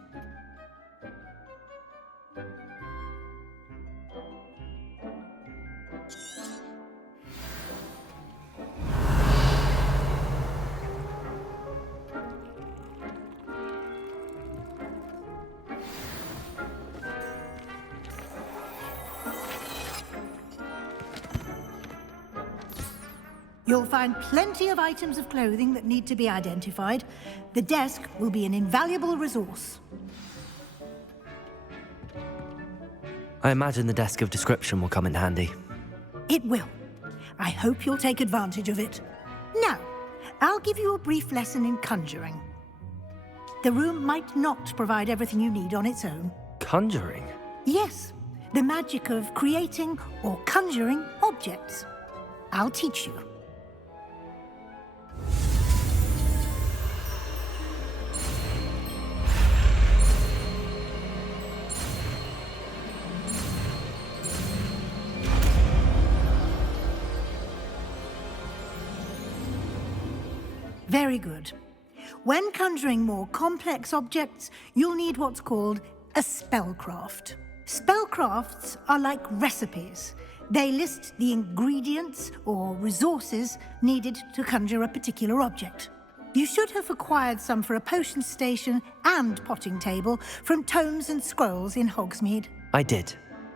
You'll find plenty of items of clothing that need to be identified. The desk will be an invaluable resource. I imagine the desk of description will come in handy. It will. I hope you'll take advantage of it. Now, I'll give you a brief lesson in conjuring. The room might not provide everything you need on its own. Conjuring? Yes, the magic of creating or conjuring objects. I'll teach you. Very good. When conjuring more complex objects, you'll need what's called a spellcraft. Spellcrafts are like recipes. They list the ingredients or resources needed to conjure a particular object. You should have acquired some for a potion station and potting table from tomes and scrolls in Hogsmeade. I did.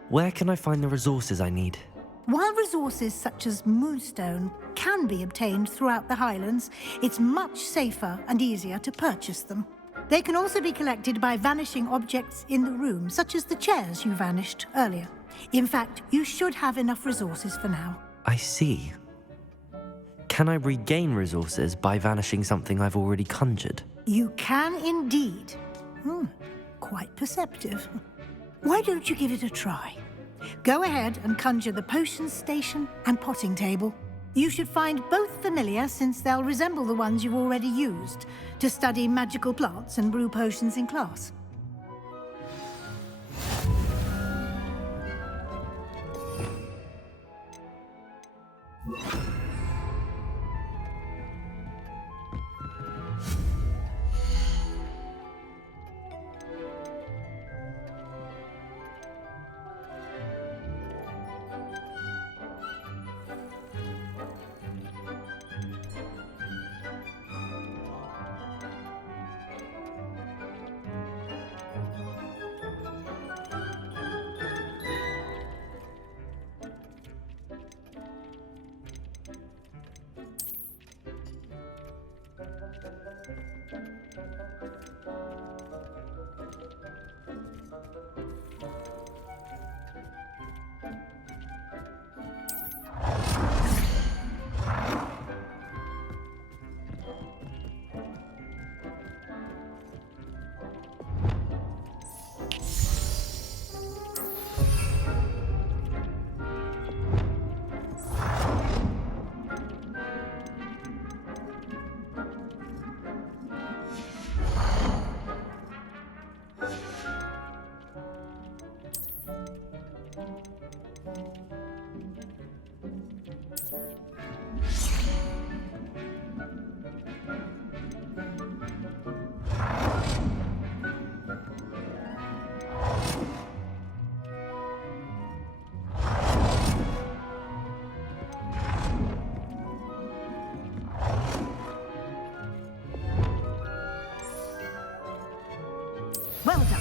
Where can I find the resources I need? While resources such as moonstone can be obtained throughout the Highlands, it's much safer and easier to purchase them. They can also be collected by vanishing objects in the room, such as the chairs you vanished earlier. In fact, you should have enough resources for now. I see. Can I regain resources by vanishing something I've already conjured? You can indeed. Quite perceptive. Why don't you give it a try? Go ahead and conjure the potion station and potting table. You should find both familiar, since they'll resemble the ones you've already used to study magical plants and brew potions in class. Well done.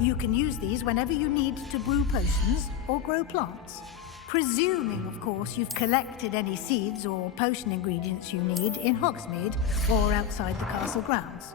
You can use these whenever you need to brew potions or grow plants. Presuming, of course, you've collected any seeds or potion ingredients you need in Hogsmeade or outside the castle grounds.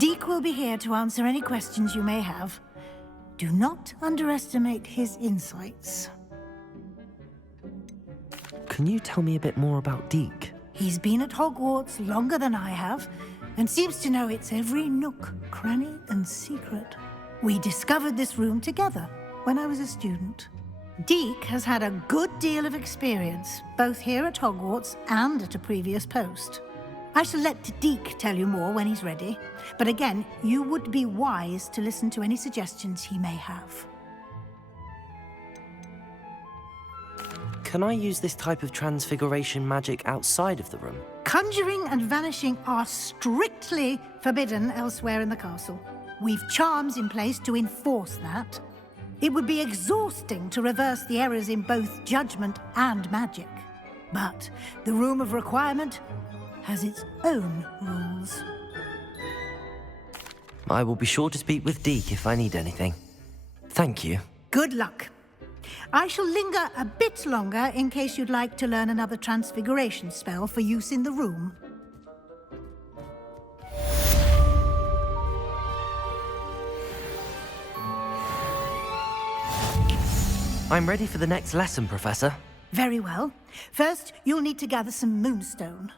Deke will be here to answer any questions you may have. Do not underestimate his insights. Can you tell me a bit more about Deke? He's been at Hogwarts longer than I have, and seems to know its every nook, cranny, and secret. We discovered this room together when I was a student. Deke has had a good deal of experience, both here at Hogwarts and at a previous post. I shall let Deke tell you more when he's ready, but again, you would be wise to listen to any suggestions he may have. Can I use this type of transfiguration magic outside of the room? Conjuring and vanishing are strictly forbidden elsewhere in the castle. We've charms in place to enforce that. It would be exhausting to reverse the errors in both judgment and magic. But the Room of Requirement has its own rules. I will be sure to speak with Deke if I need anything. Thank you. Good luck. I shall linger a bit longer in case you'd like to learn another transfiguration spell for use in the room. I'm ready for the next lesson, Professor. Very well. First, you'll need to gather some moonstone.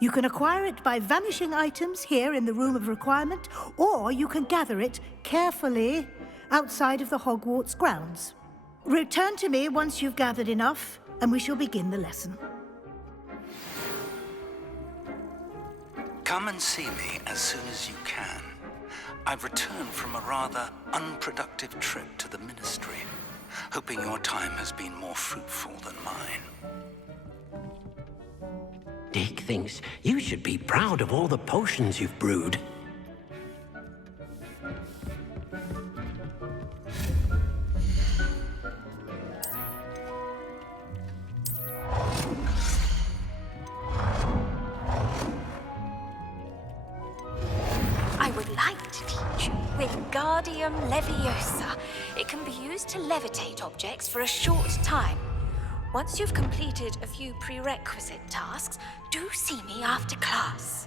You can acquire it by vanishing items here in the Room of Requirement, or you can gather it carefully outside of the Hogwarts grounds. Return to me once you've gathered enough, and we shall begin the lesson. Come and see me as soon as you can. I've returned from a rather unproductive trip to the Ministry, hoping your time has been more fruitful than mine. Deke thinks you should be proud of all the potions you've brewed. I would like to teach you Wingardium Leviosa. It can be used to levitate objects for a short time. Once you've completed a few prerequisite tasks, do see me after class.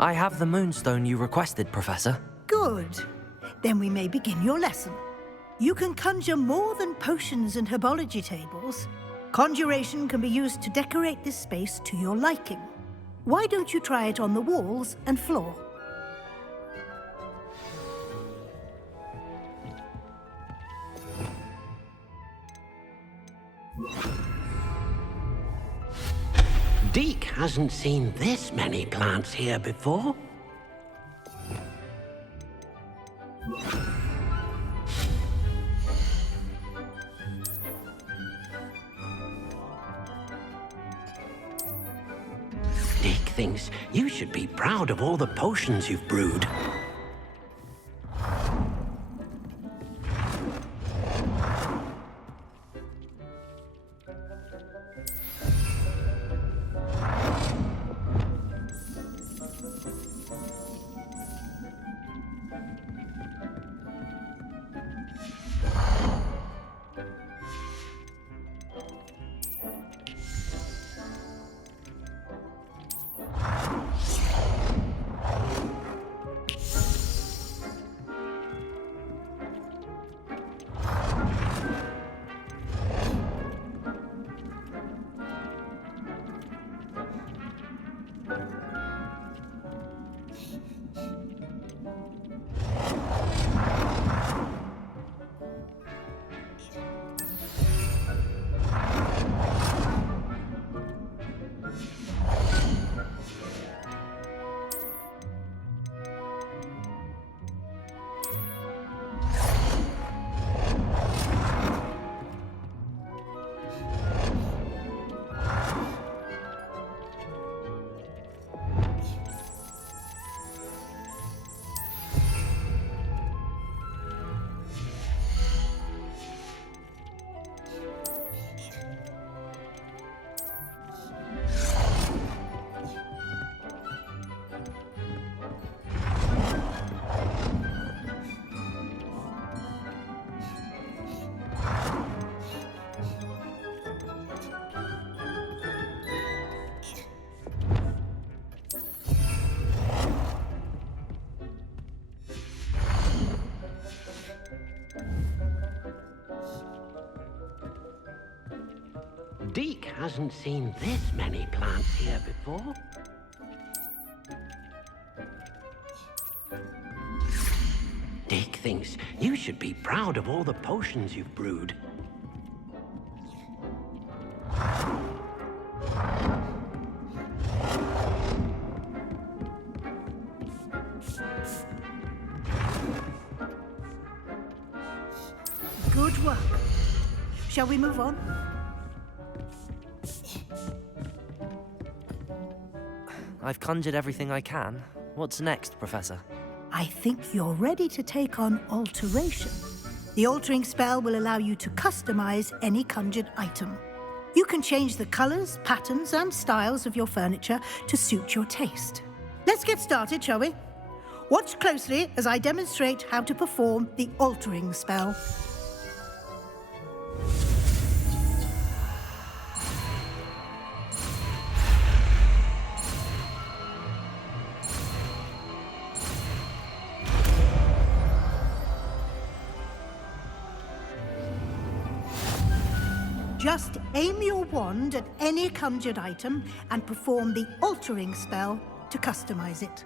I have the moonstone you requested, Professor. Good. Then we may begin your lesson. You can conjure more than potions and herbology tables. Conjuration can be used to decorate this space to your liking. Why don't you try it on the walls and floor? Deke hasn't seen this many plants here before. Deke thinks you should be proud of all the potions you've brewed. Deke hasn't seen this many plants here before. Deke thinks you should be proud of all the potions you've brewed. Good work. Shall we move on? I've conjured everything I can. What's next, Professor? I think you're ready to take on alteration. The altering spell will allow you to customize any conjured item. You can change the colors, patterns, and styles of your furniture to suit your taste. Let's get started, shall we? Watch closely as I demonstrate how to perform the altering spell. Just aim your wand at any conjured item and perform the altering spell to customize it.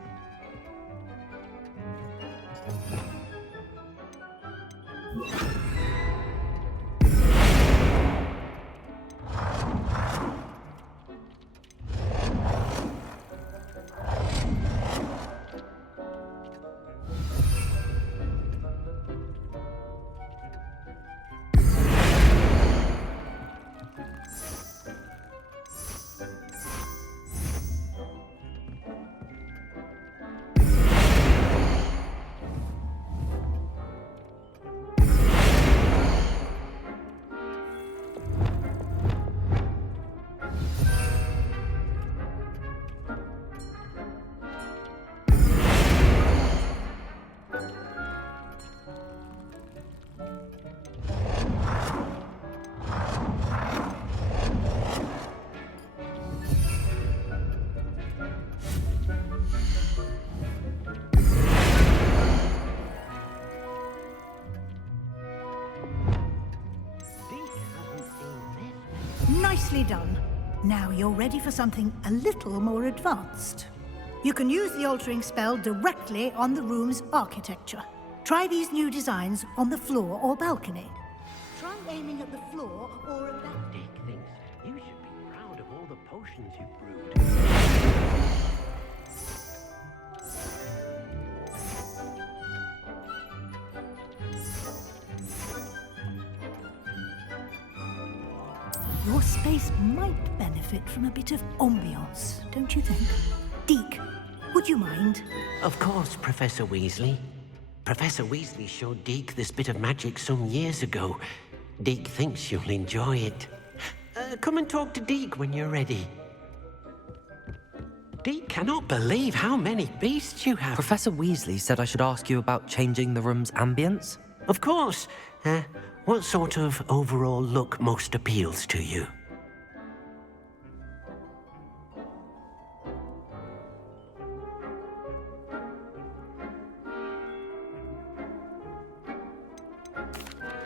Nicely done. Now you're ready for something a little more advanced. You can use the altering spell directly on the room's architecture. Try these new designs on the floor or balcony. Try aiming at the floor or at that. Deke thinks you should be proud of all the potions you've brewed. Your space might benefit from a bit of ambiance, don't you think? Deke, would you mind? Of course, Professor Weasley. Professor Weasley showed Deke this bit of magic some years ago. Deke thinks you'll enjoy it. Come and talk to Deke when you're ready. Deke cannot believe how many beasts you have. Professor Weasley said I should ask you about changing the room's ambience. Of course. What sort of overall look most appeals to you?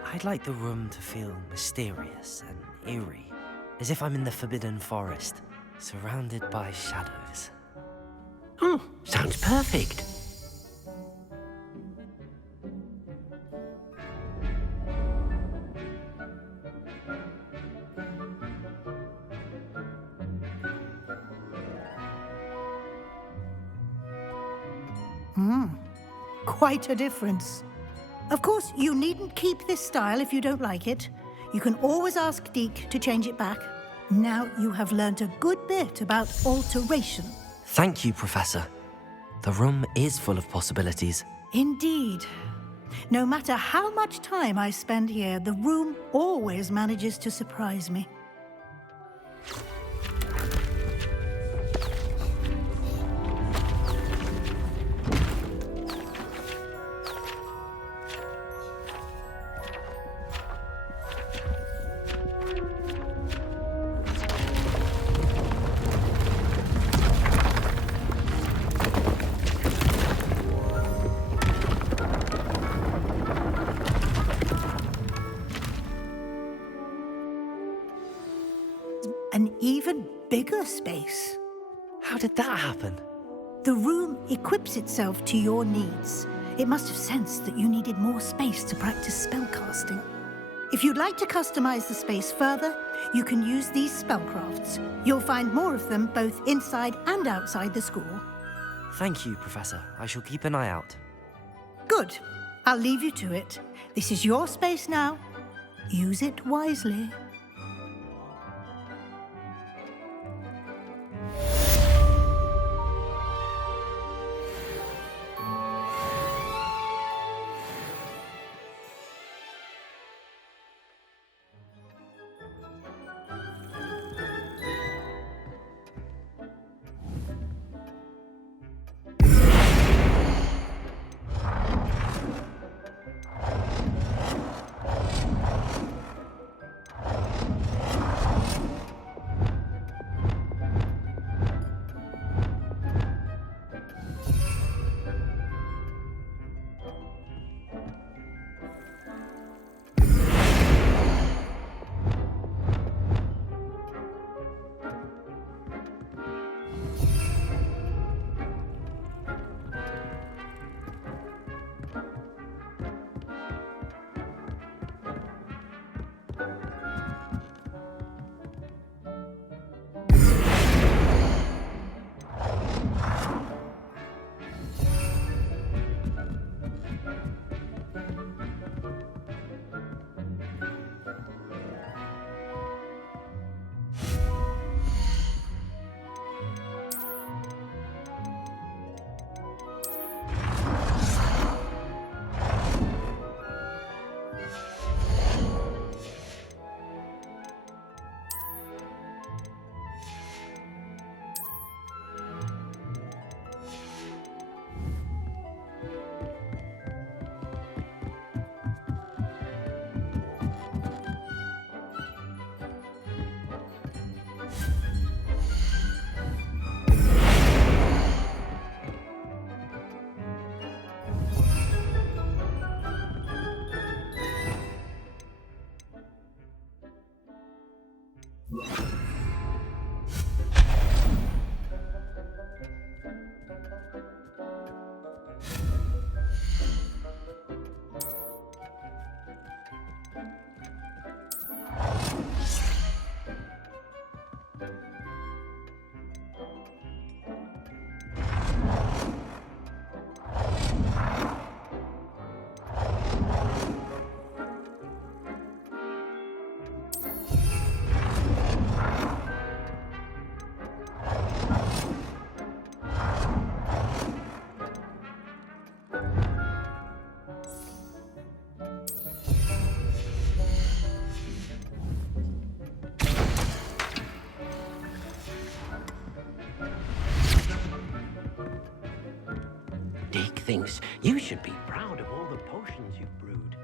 I'd like the room to feel mysterious and eerie, as if I'm in the Forbidden Forest, surrounded by shadows. Oh, sounds perfect. Quite a difference. Of course, you needn't keep this style if you don't like it. You can always ask Deke to change it back. Now you have learnt a good bit about alteration. Thank you, Professor. The room is full of possibilities. Indeed. No matter how much time I spend here, the room always manages to surprise me. an even bigger space. How did that happen? The room equips itself to your needs. It must have sensed that you needed more space to practice spellcasting. If you'd like to customize the space further, you can use these spellcrafts. You'll find more of them both inside and outside the school. Thank you, Professor. I shall keep an eye out. Good. I'll leave you to it. This is your space now. Use it wisely. Dick thinks you should be proud of all the potions you've brewed.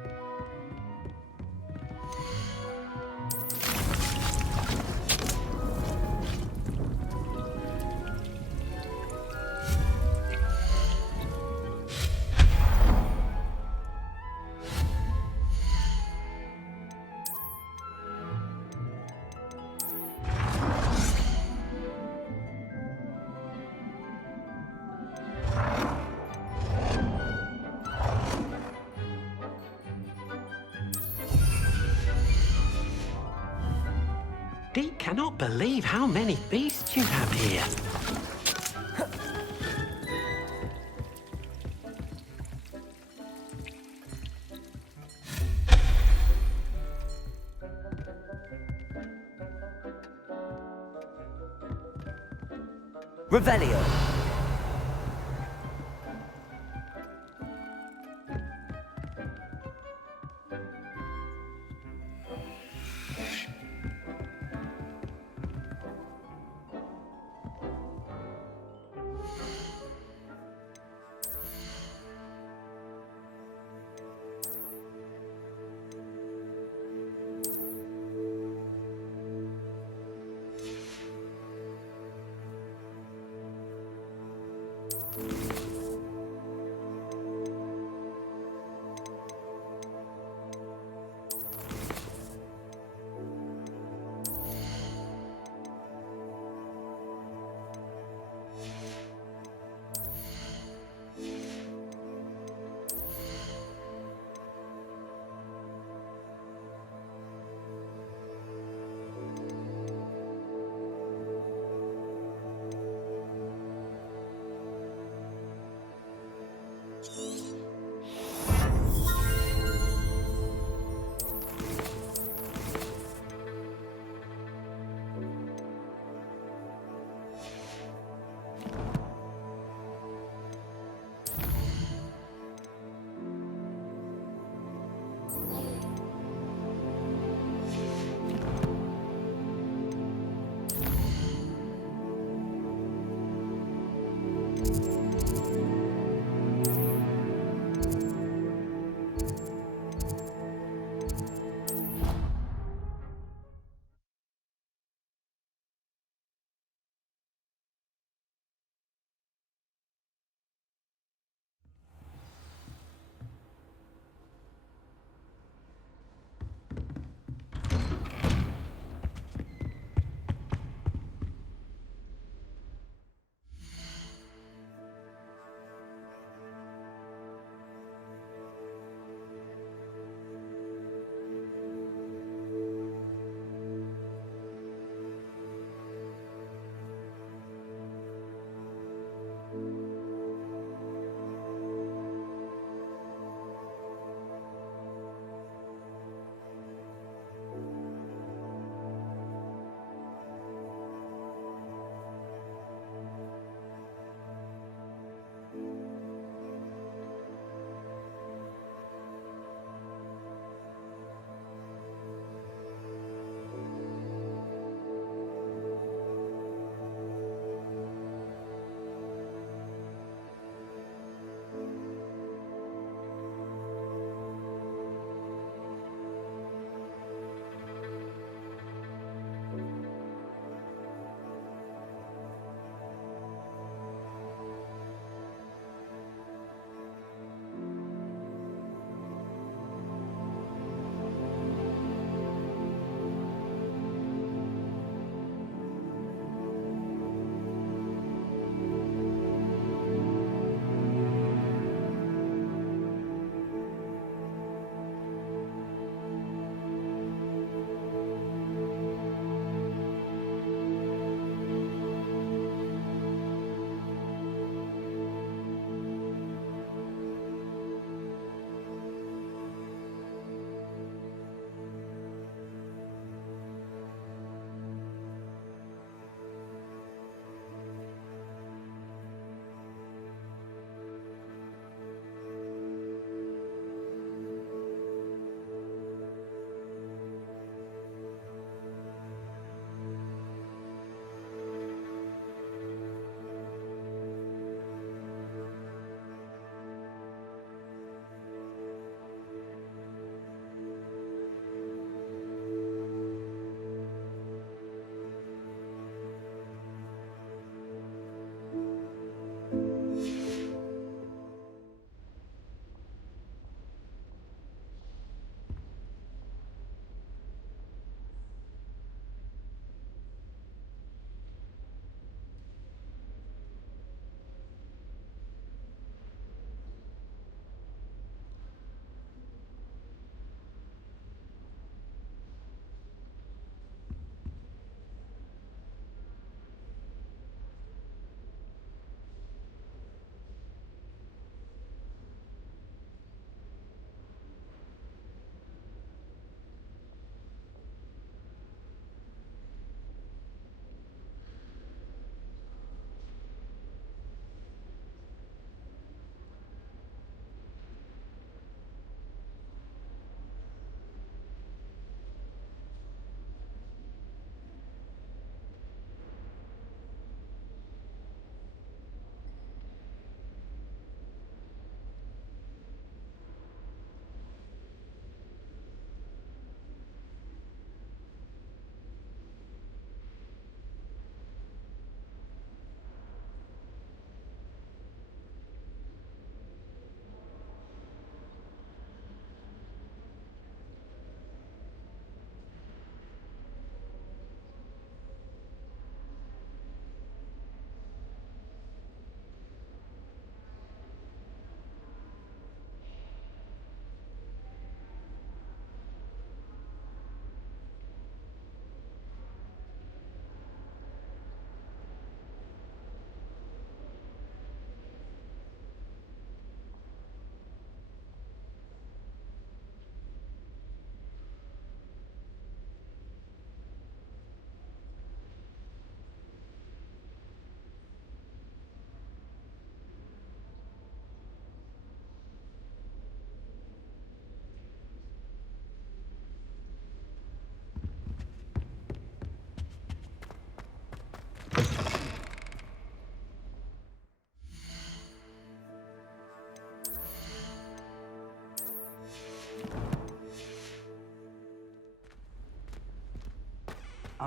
Deke cannot believe how many beasts you have here. Revelio.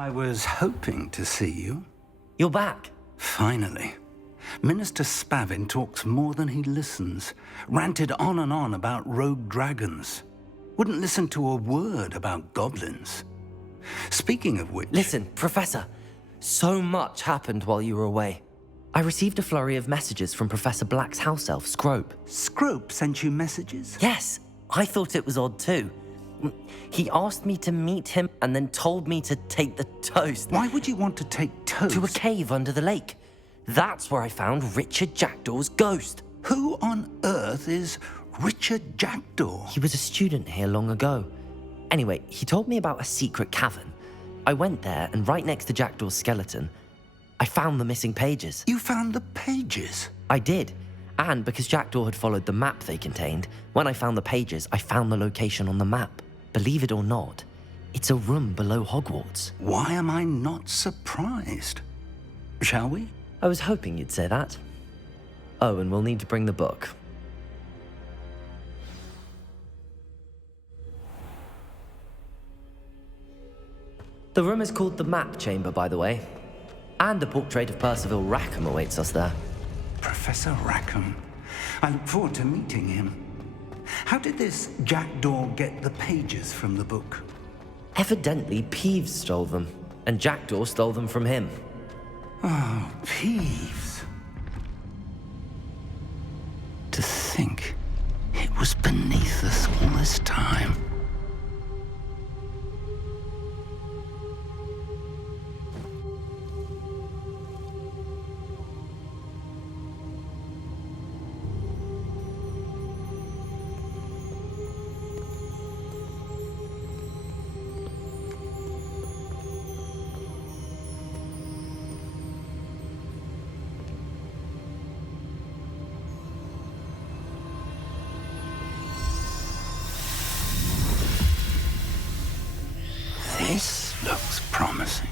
I was hoping to see you. You're back. Finally. Minister Spavin talks more than he listens. Ranted on and on about rogue dragons. Wouldn't listen to a word about goblins. Speaking of which... Listen, Professor. So much happened while you were away. I received a flurry of messages from Professor Black's house elf, Scrope. Scrope sent you messages? Yes. I thought it was odd too. He asked me to meet him and then told me to take the toast. Why would you want to take toast? To a cave under the lake. That's where I found Richard Jackdaw's ghost. Who on earth is Richard Jackdaw? He was a student here long ago. Anyway, he told me about a secret cavern. I went there, and right next to Jackdaw's skeleton, I found the missing pages. You found the pages? I did. And because Jackdaw had followed the map they contained, when I found the pages, I found the location on the map. Believe it or not, it's a room below Hogwarts. Why am I not surprised? Shall we? I was hoping you'd say that. Oh, and we'll need to bring the book. The room is called the Map Chamber, by the way. And a portrait of Percival Rackham awaits us there. Professor Rackham. I look forward to meeting him. How did this Jackdaw get the pages from the book? Evidently, Peeves stole them, and Jackdaw stole them from him. Oh, Peeves. To think it was beneath us all this time. This looks promising.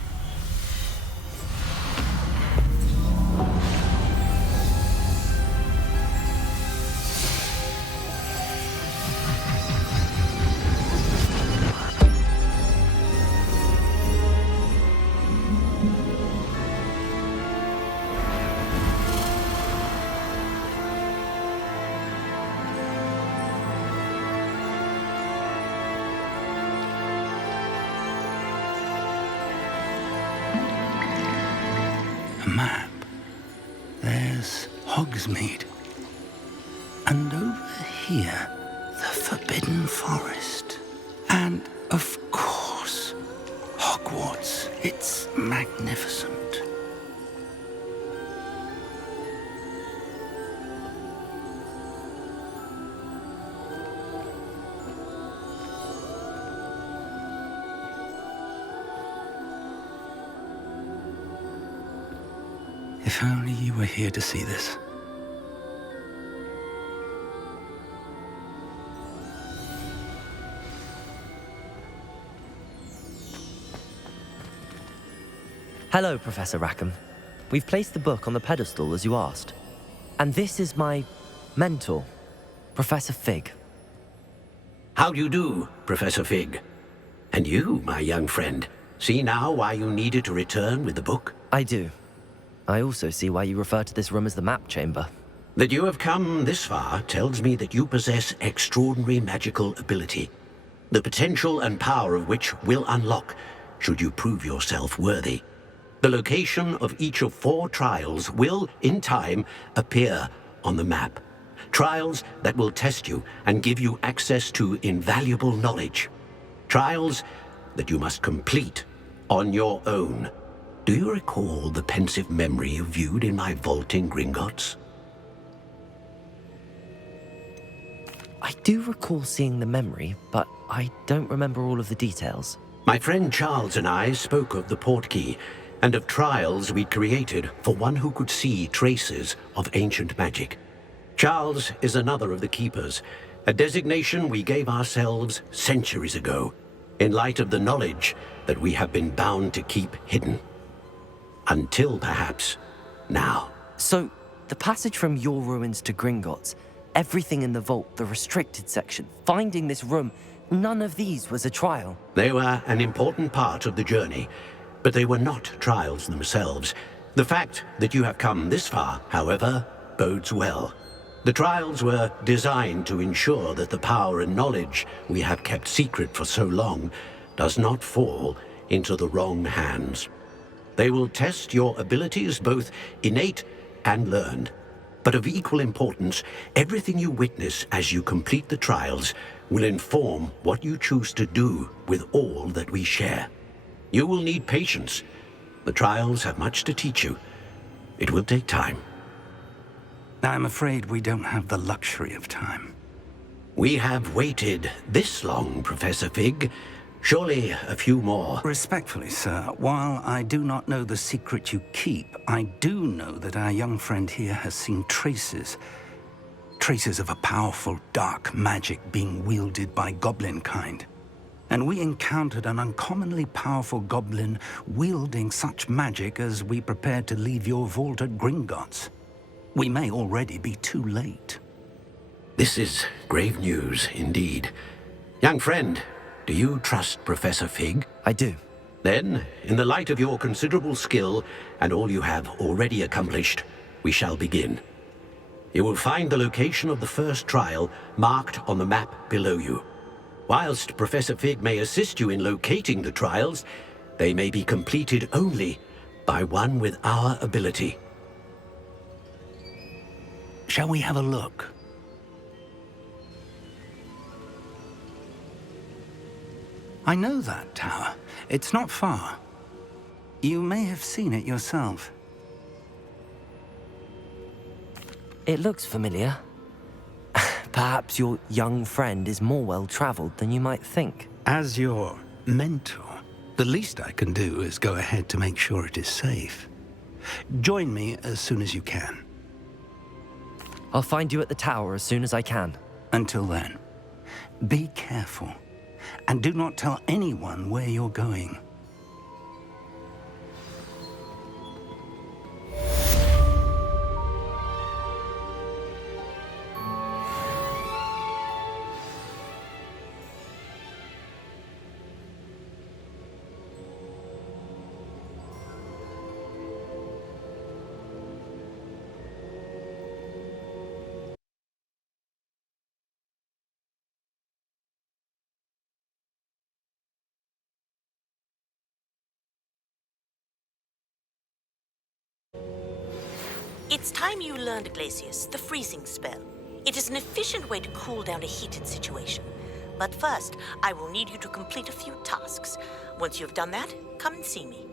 Map. There's Hogsmeade. And over here, the Forbidden Forest. And, of course, Hogwarts. It's magnificent. If only you were here to see this. Hello, Professor Rackham. We've placed the book on the pedestal as you asked. And this is my mentor, Professor Fig. How do you do, Professor Fig? And you, my young friend, see now why you needed to return with the book? I do. I also see why you refer to this room as the Map Chamber. That you have come this far tells me that you possess extraordinary magical ability, the potential and power of which will unlock should you prove yourself worthy. The location of each of 4 trials will, in time, appear on the map. Trials that will test you and give you access to invaluable knowledge. Trials that you must complete on your own. Do you recall the pensive memory you viewed in my vault in Gringotts? I do recall seeing the memory, but I don't remember all of the details. My friend Charles and I spoke of the portkey and of trials we created for one who could see traces of ancient magic. Charles is another of the keepers, a designation we gave ourselves centuries ago, in light of the knowledge that we have been bound to keep hidden. Until, perhaps, now. So, the passage from your ruins to Gringotts, everything in the vault, the restricted section, finding this room, none of these was a trial. They were an important part of the journey, But they were not trials themselves. The fact that you have come this far, however, bodes well. The trials were designed to ensure that the power and knowledge we have kept secret for so long does not fall into the wrong hands. They will test your abilities, both innate and learned. But of equal importance, everything you witness as you complete the trials will inform what you choose to do with all that we share. You will need patience. The trials have much to teach you. It will take time. I'm afraid we don't have the luxury of time. We have waited this long, Professor Fig. Surely a few more. Respectfully, sir, while I do not know the secret you keep, I do know that our young friend here has seen traces of a powerful dark magic being wielded by goblin kind. And we encountered an uncommonly powerful goblin wielding such magic as we prepared to leave your vault at Gringotts. We may already be too late. This is grave news indeed. Young friend, do you trust Professor Fig? I do. Then, in the light of your considerable skill and all you have already accomplished, we shall begin. You will find the location of the first trial marked on the map below you. Whilst Professor Fig may assist you in locating the trials, they may be completed only by one with our ability. Shall we have a look? I know that tower. It's not far. You may have seen it yourself. It looks familiar. Perhaps your young friend is more well-traveled than you might think. As your mentor, the least I can do is go ahead to make sure it is safe. Join me as soon as you can. I'll find you at the tower as soon as I can. Until then, be careful, and do not tell anyone where you're going. It's time you learned, Glacius, the freezing spell. It is an efficient way to cool down a heated situation. But first, I will need you to complete a few tasks. Once you have done that, come and see me.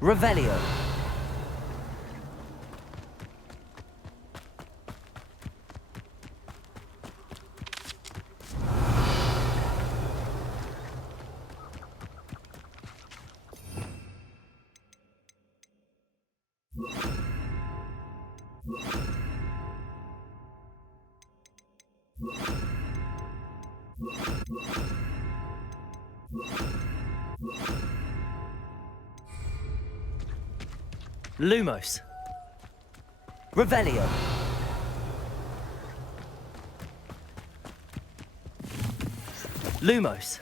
Revelio. Lumos. Revelio. Lumos.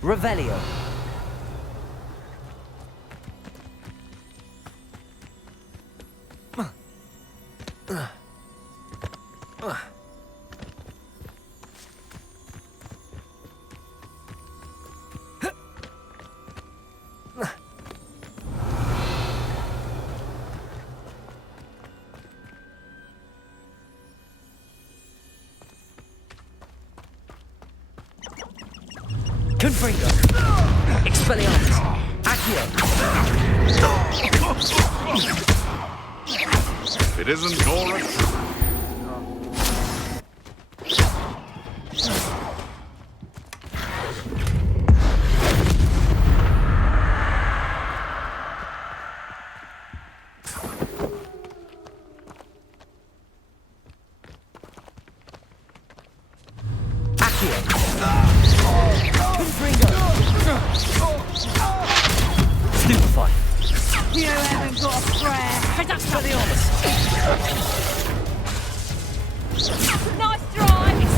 Revelio. Confringo. Expelliarmus. Accio. If it isn't Nora. Stupefy. You haven't got a prayer. Expelliarmus. Nice drive.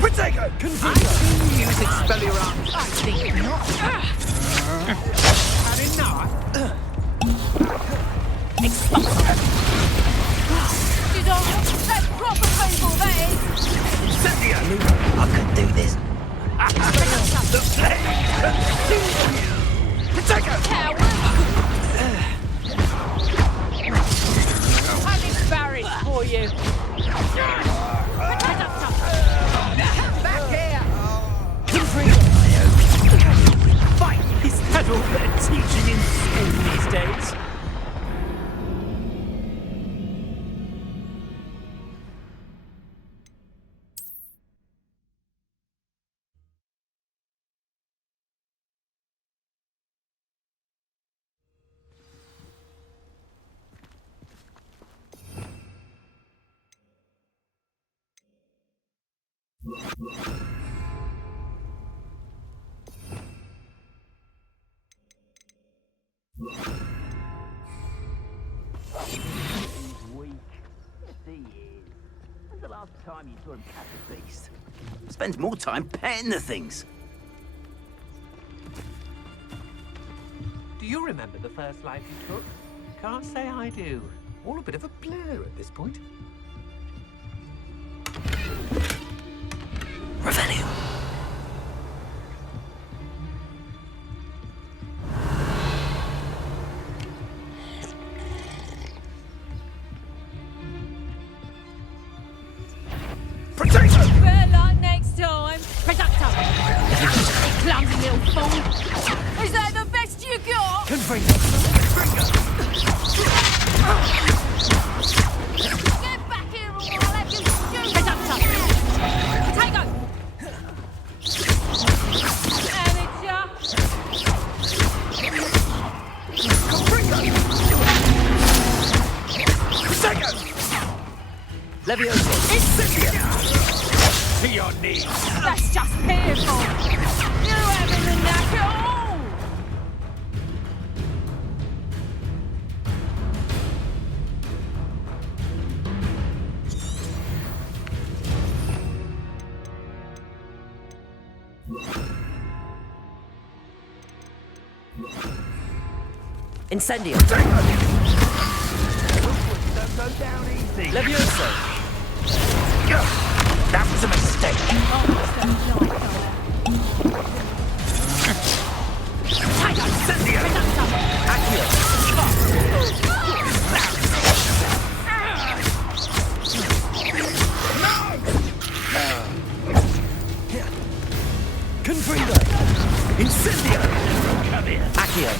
Protego! Confringo. Use Expelliarmus. I think not. Had enough? You don't that's proper people, that is. I could do this. I'm embarrassed for you. Back here! Fight! Is that all they're teaching in school these days? Weak. He is. When's the last time you saw him catch a beast? Spends more time petting the things. Do you remember the first life you took? Can't say I do. All a bit of a blur at this point. Revelio. Better luck next time. Productor. Clumsy little fool. Is that the best you got? Confringo. Get back here or I'll have you shoot. Productor. Potato. Levioso. To your knees. That's just painful. You haven't the knack at all. Incendio. Don't go down easy. Levioso. That was a mistake. Incendio! Accio! Confringo! Incendio! Come here. Accio!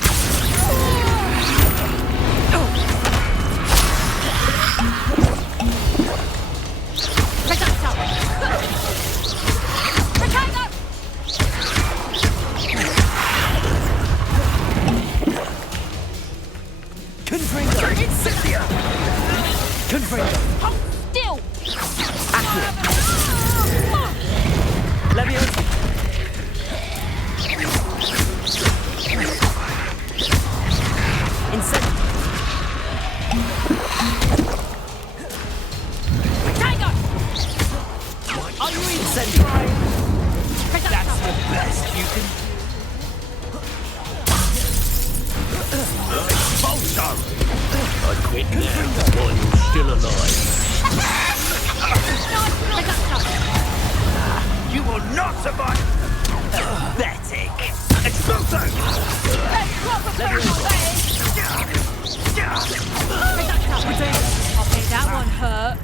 Confringo! Incendio! Confringo! Hold still! Accio! Leviosa! Incendio! Tiger! Are you incendio? That's the best you can... Bolso! I quit now while you're still alive. You will not survive! Pathetic! Expulso! Okay, that one hurt.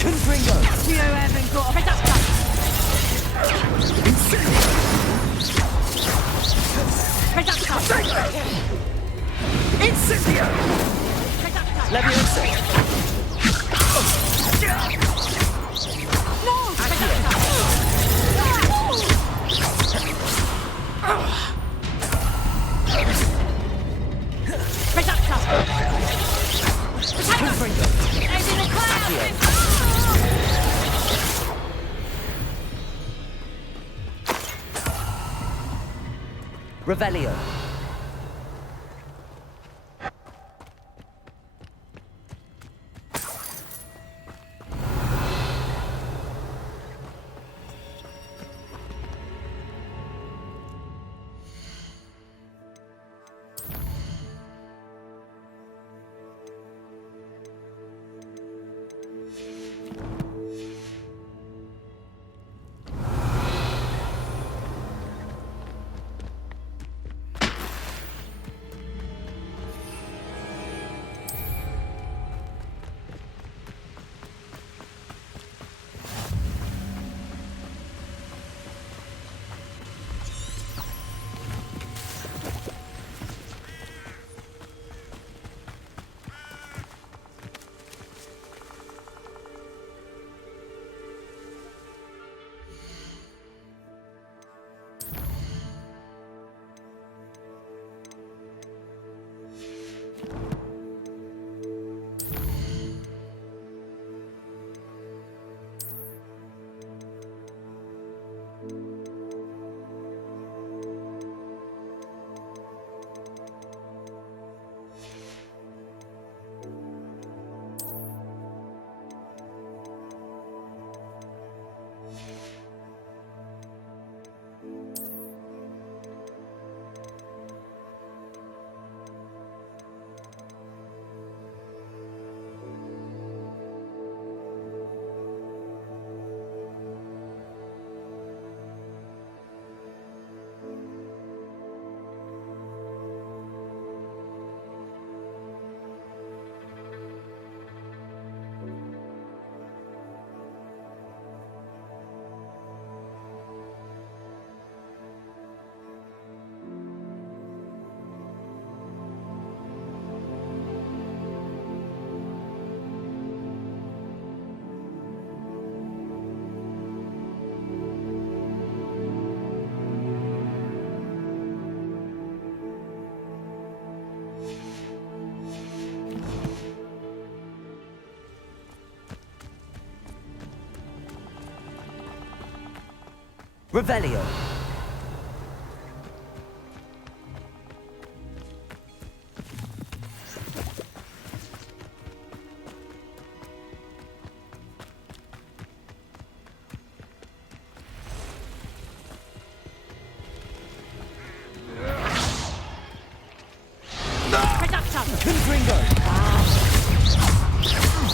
Confringo! You haven't got a Incendio! Incendio! Leviosa! No! Revelio. Revelio.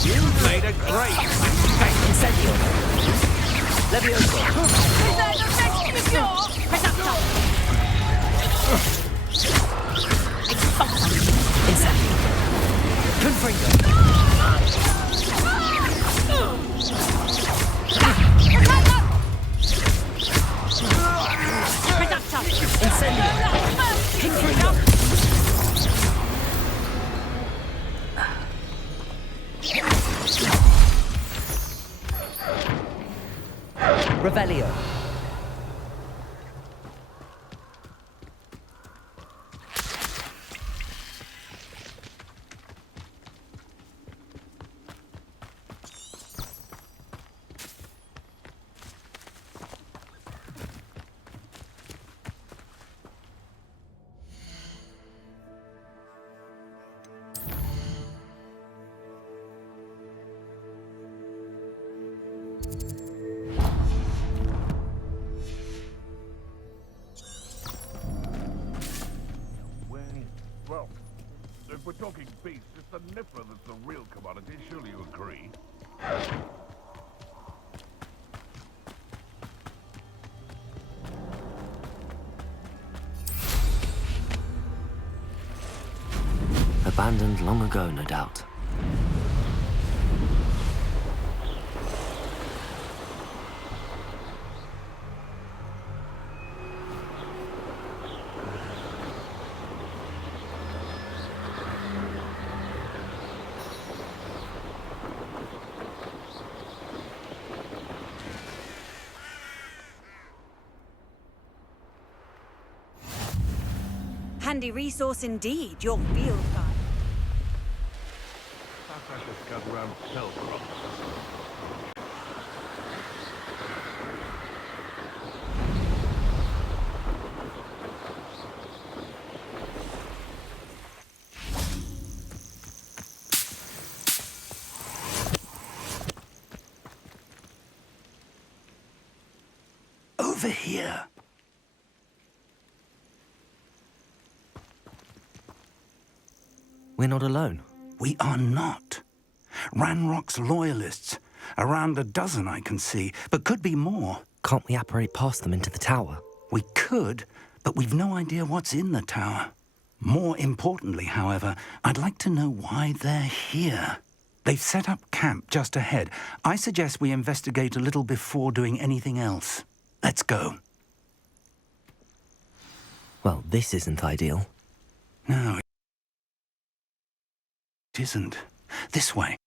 You made a great mistake. Incendio! Levioso! Incendio! Confringo! Incendio! Confringo! Revelio. Well, if we're talking beasts, it's the Niffler that's the real commodity, surely you agree? Abandoned long ago, no doubt. Handy resource indeed, your field guide. Perhaps I should scout around Selkrock. Over here. We're not alone. We are not. Ranrock's loyalists. Around a dozen I can see, but could be more. Can't we apparate past them into the tower? We could, but we've no idea what's in the tower. More importantly, however, I'd like to know why they're here. They've set up camp just ahead. I suggest we investigate a little before doing anything else. Let's go. Well, this isn't ideal. No, it isn't. This way.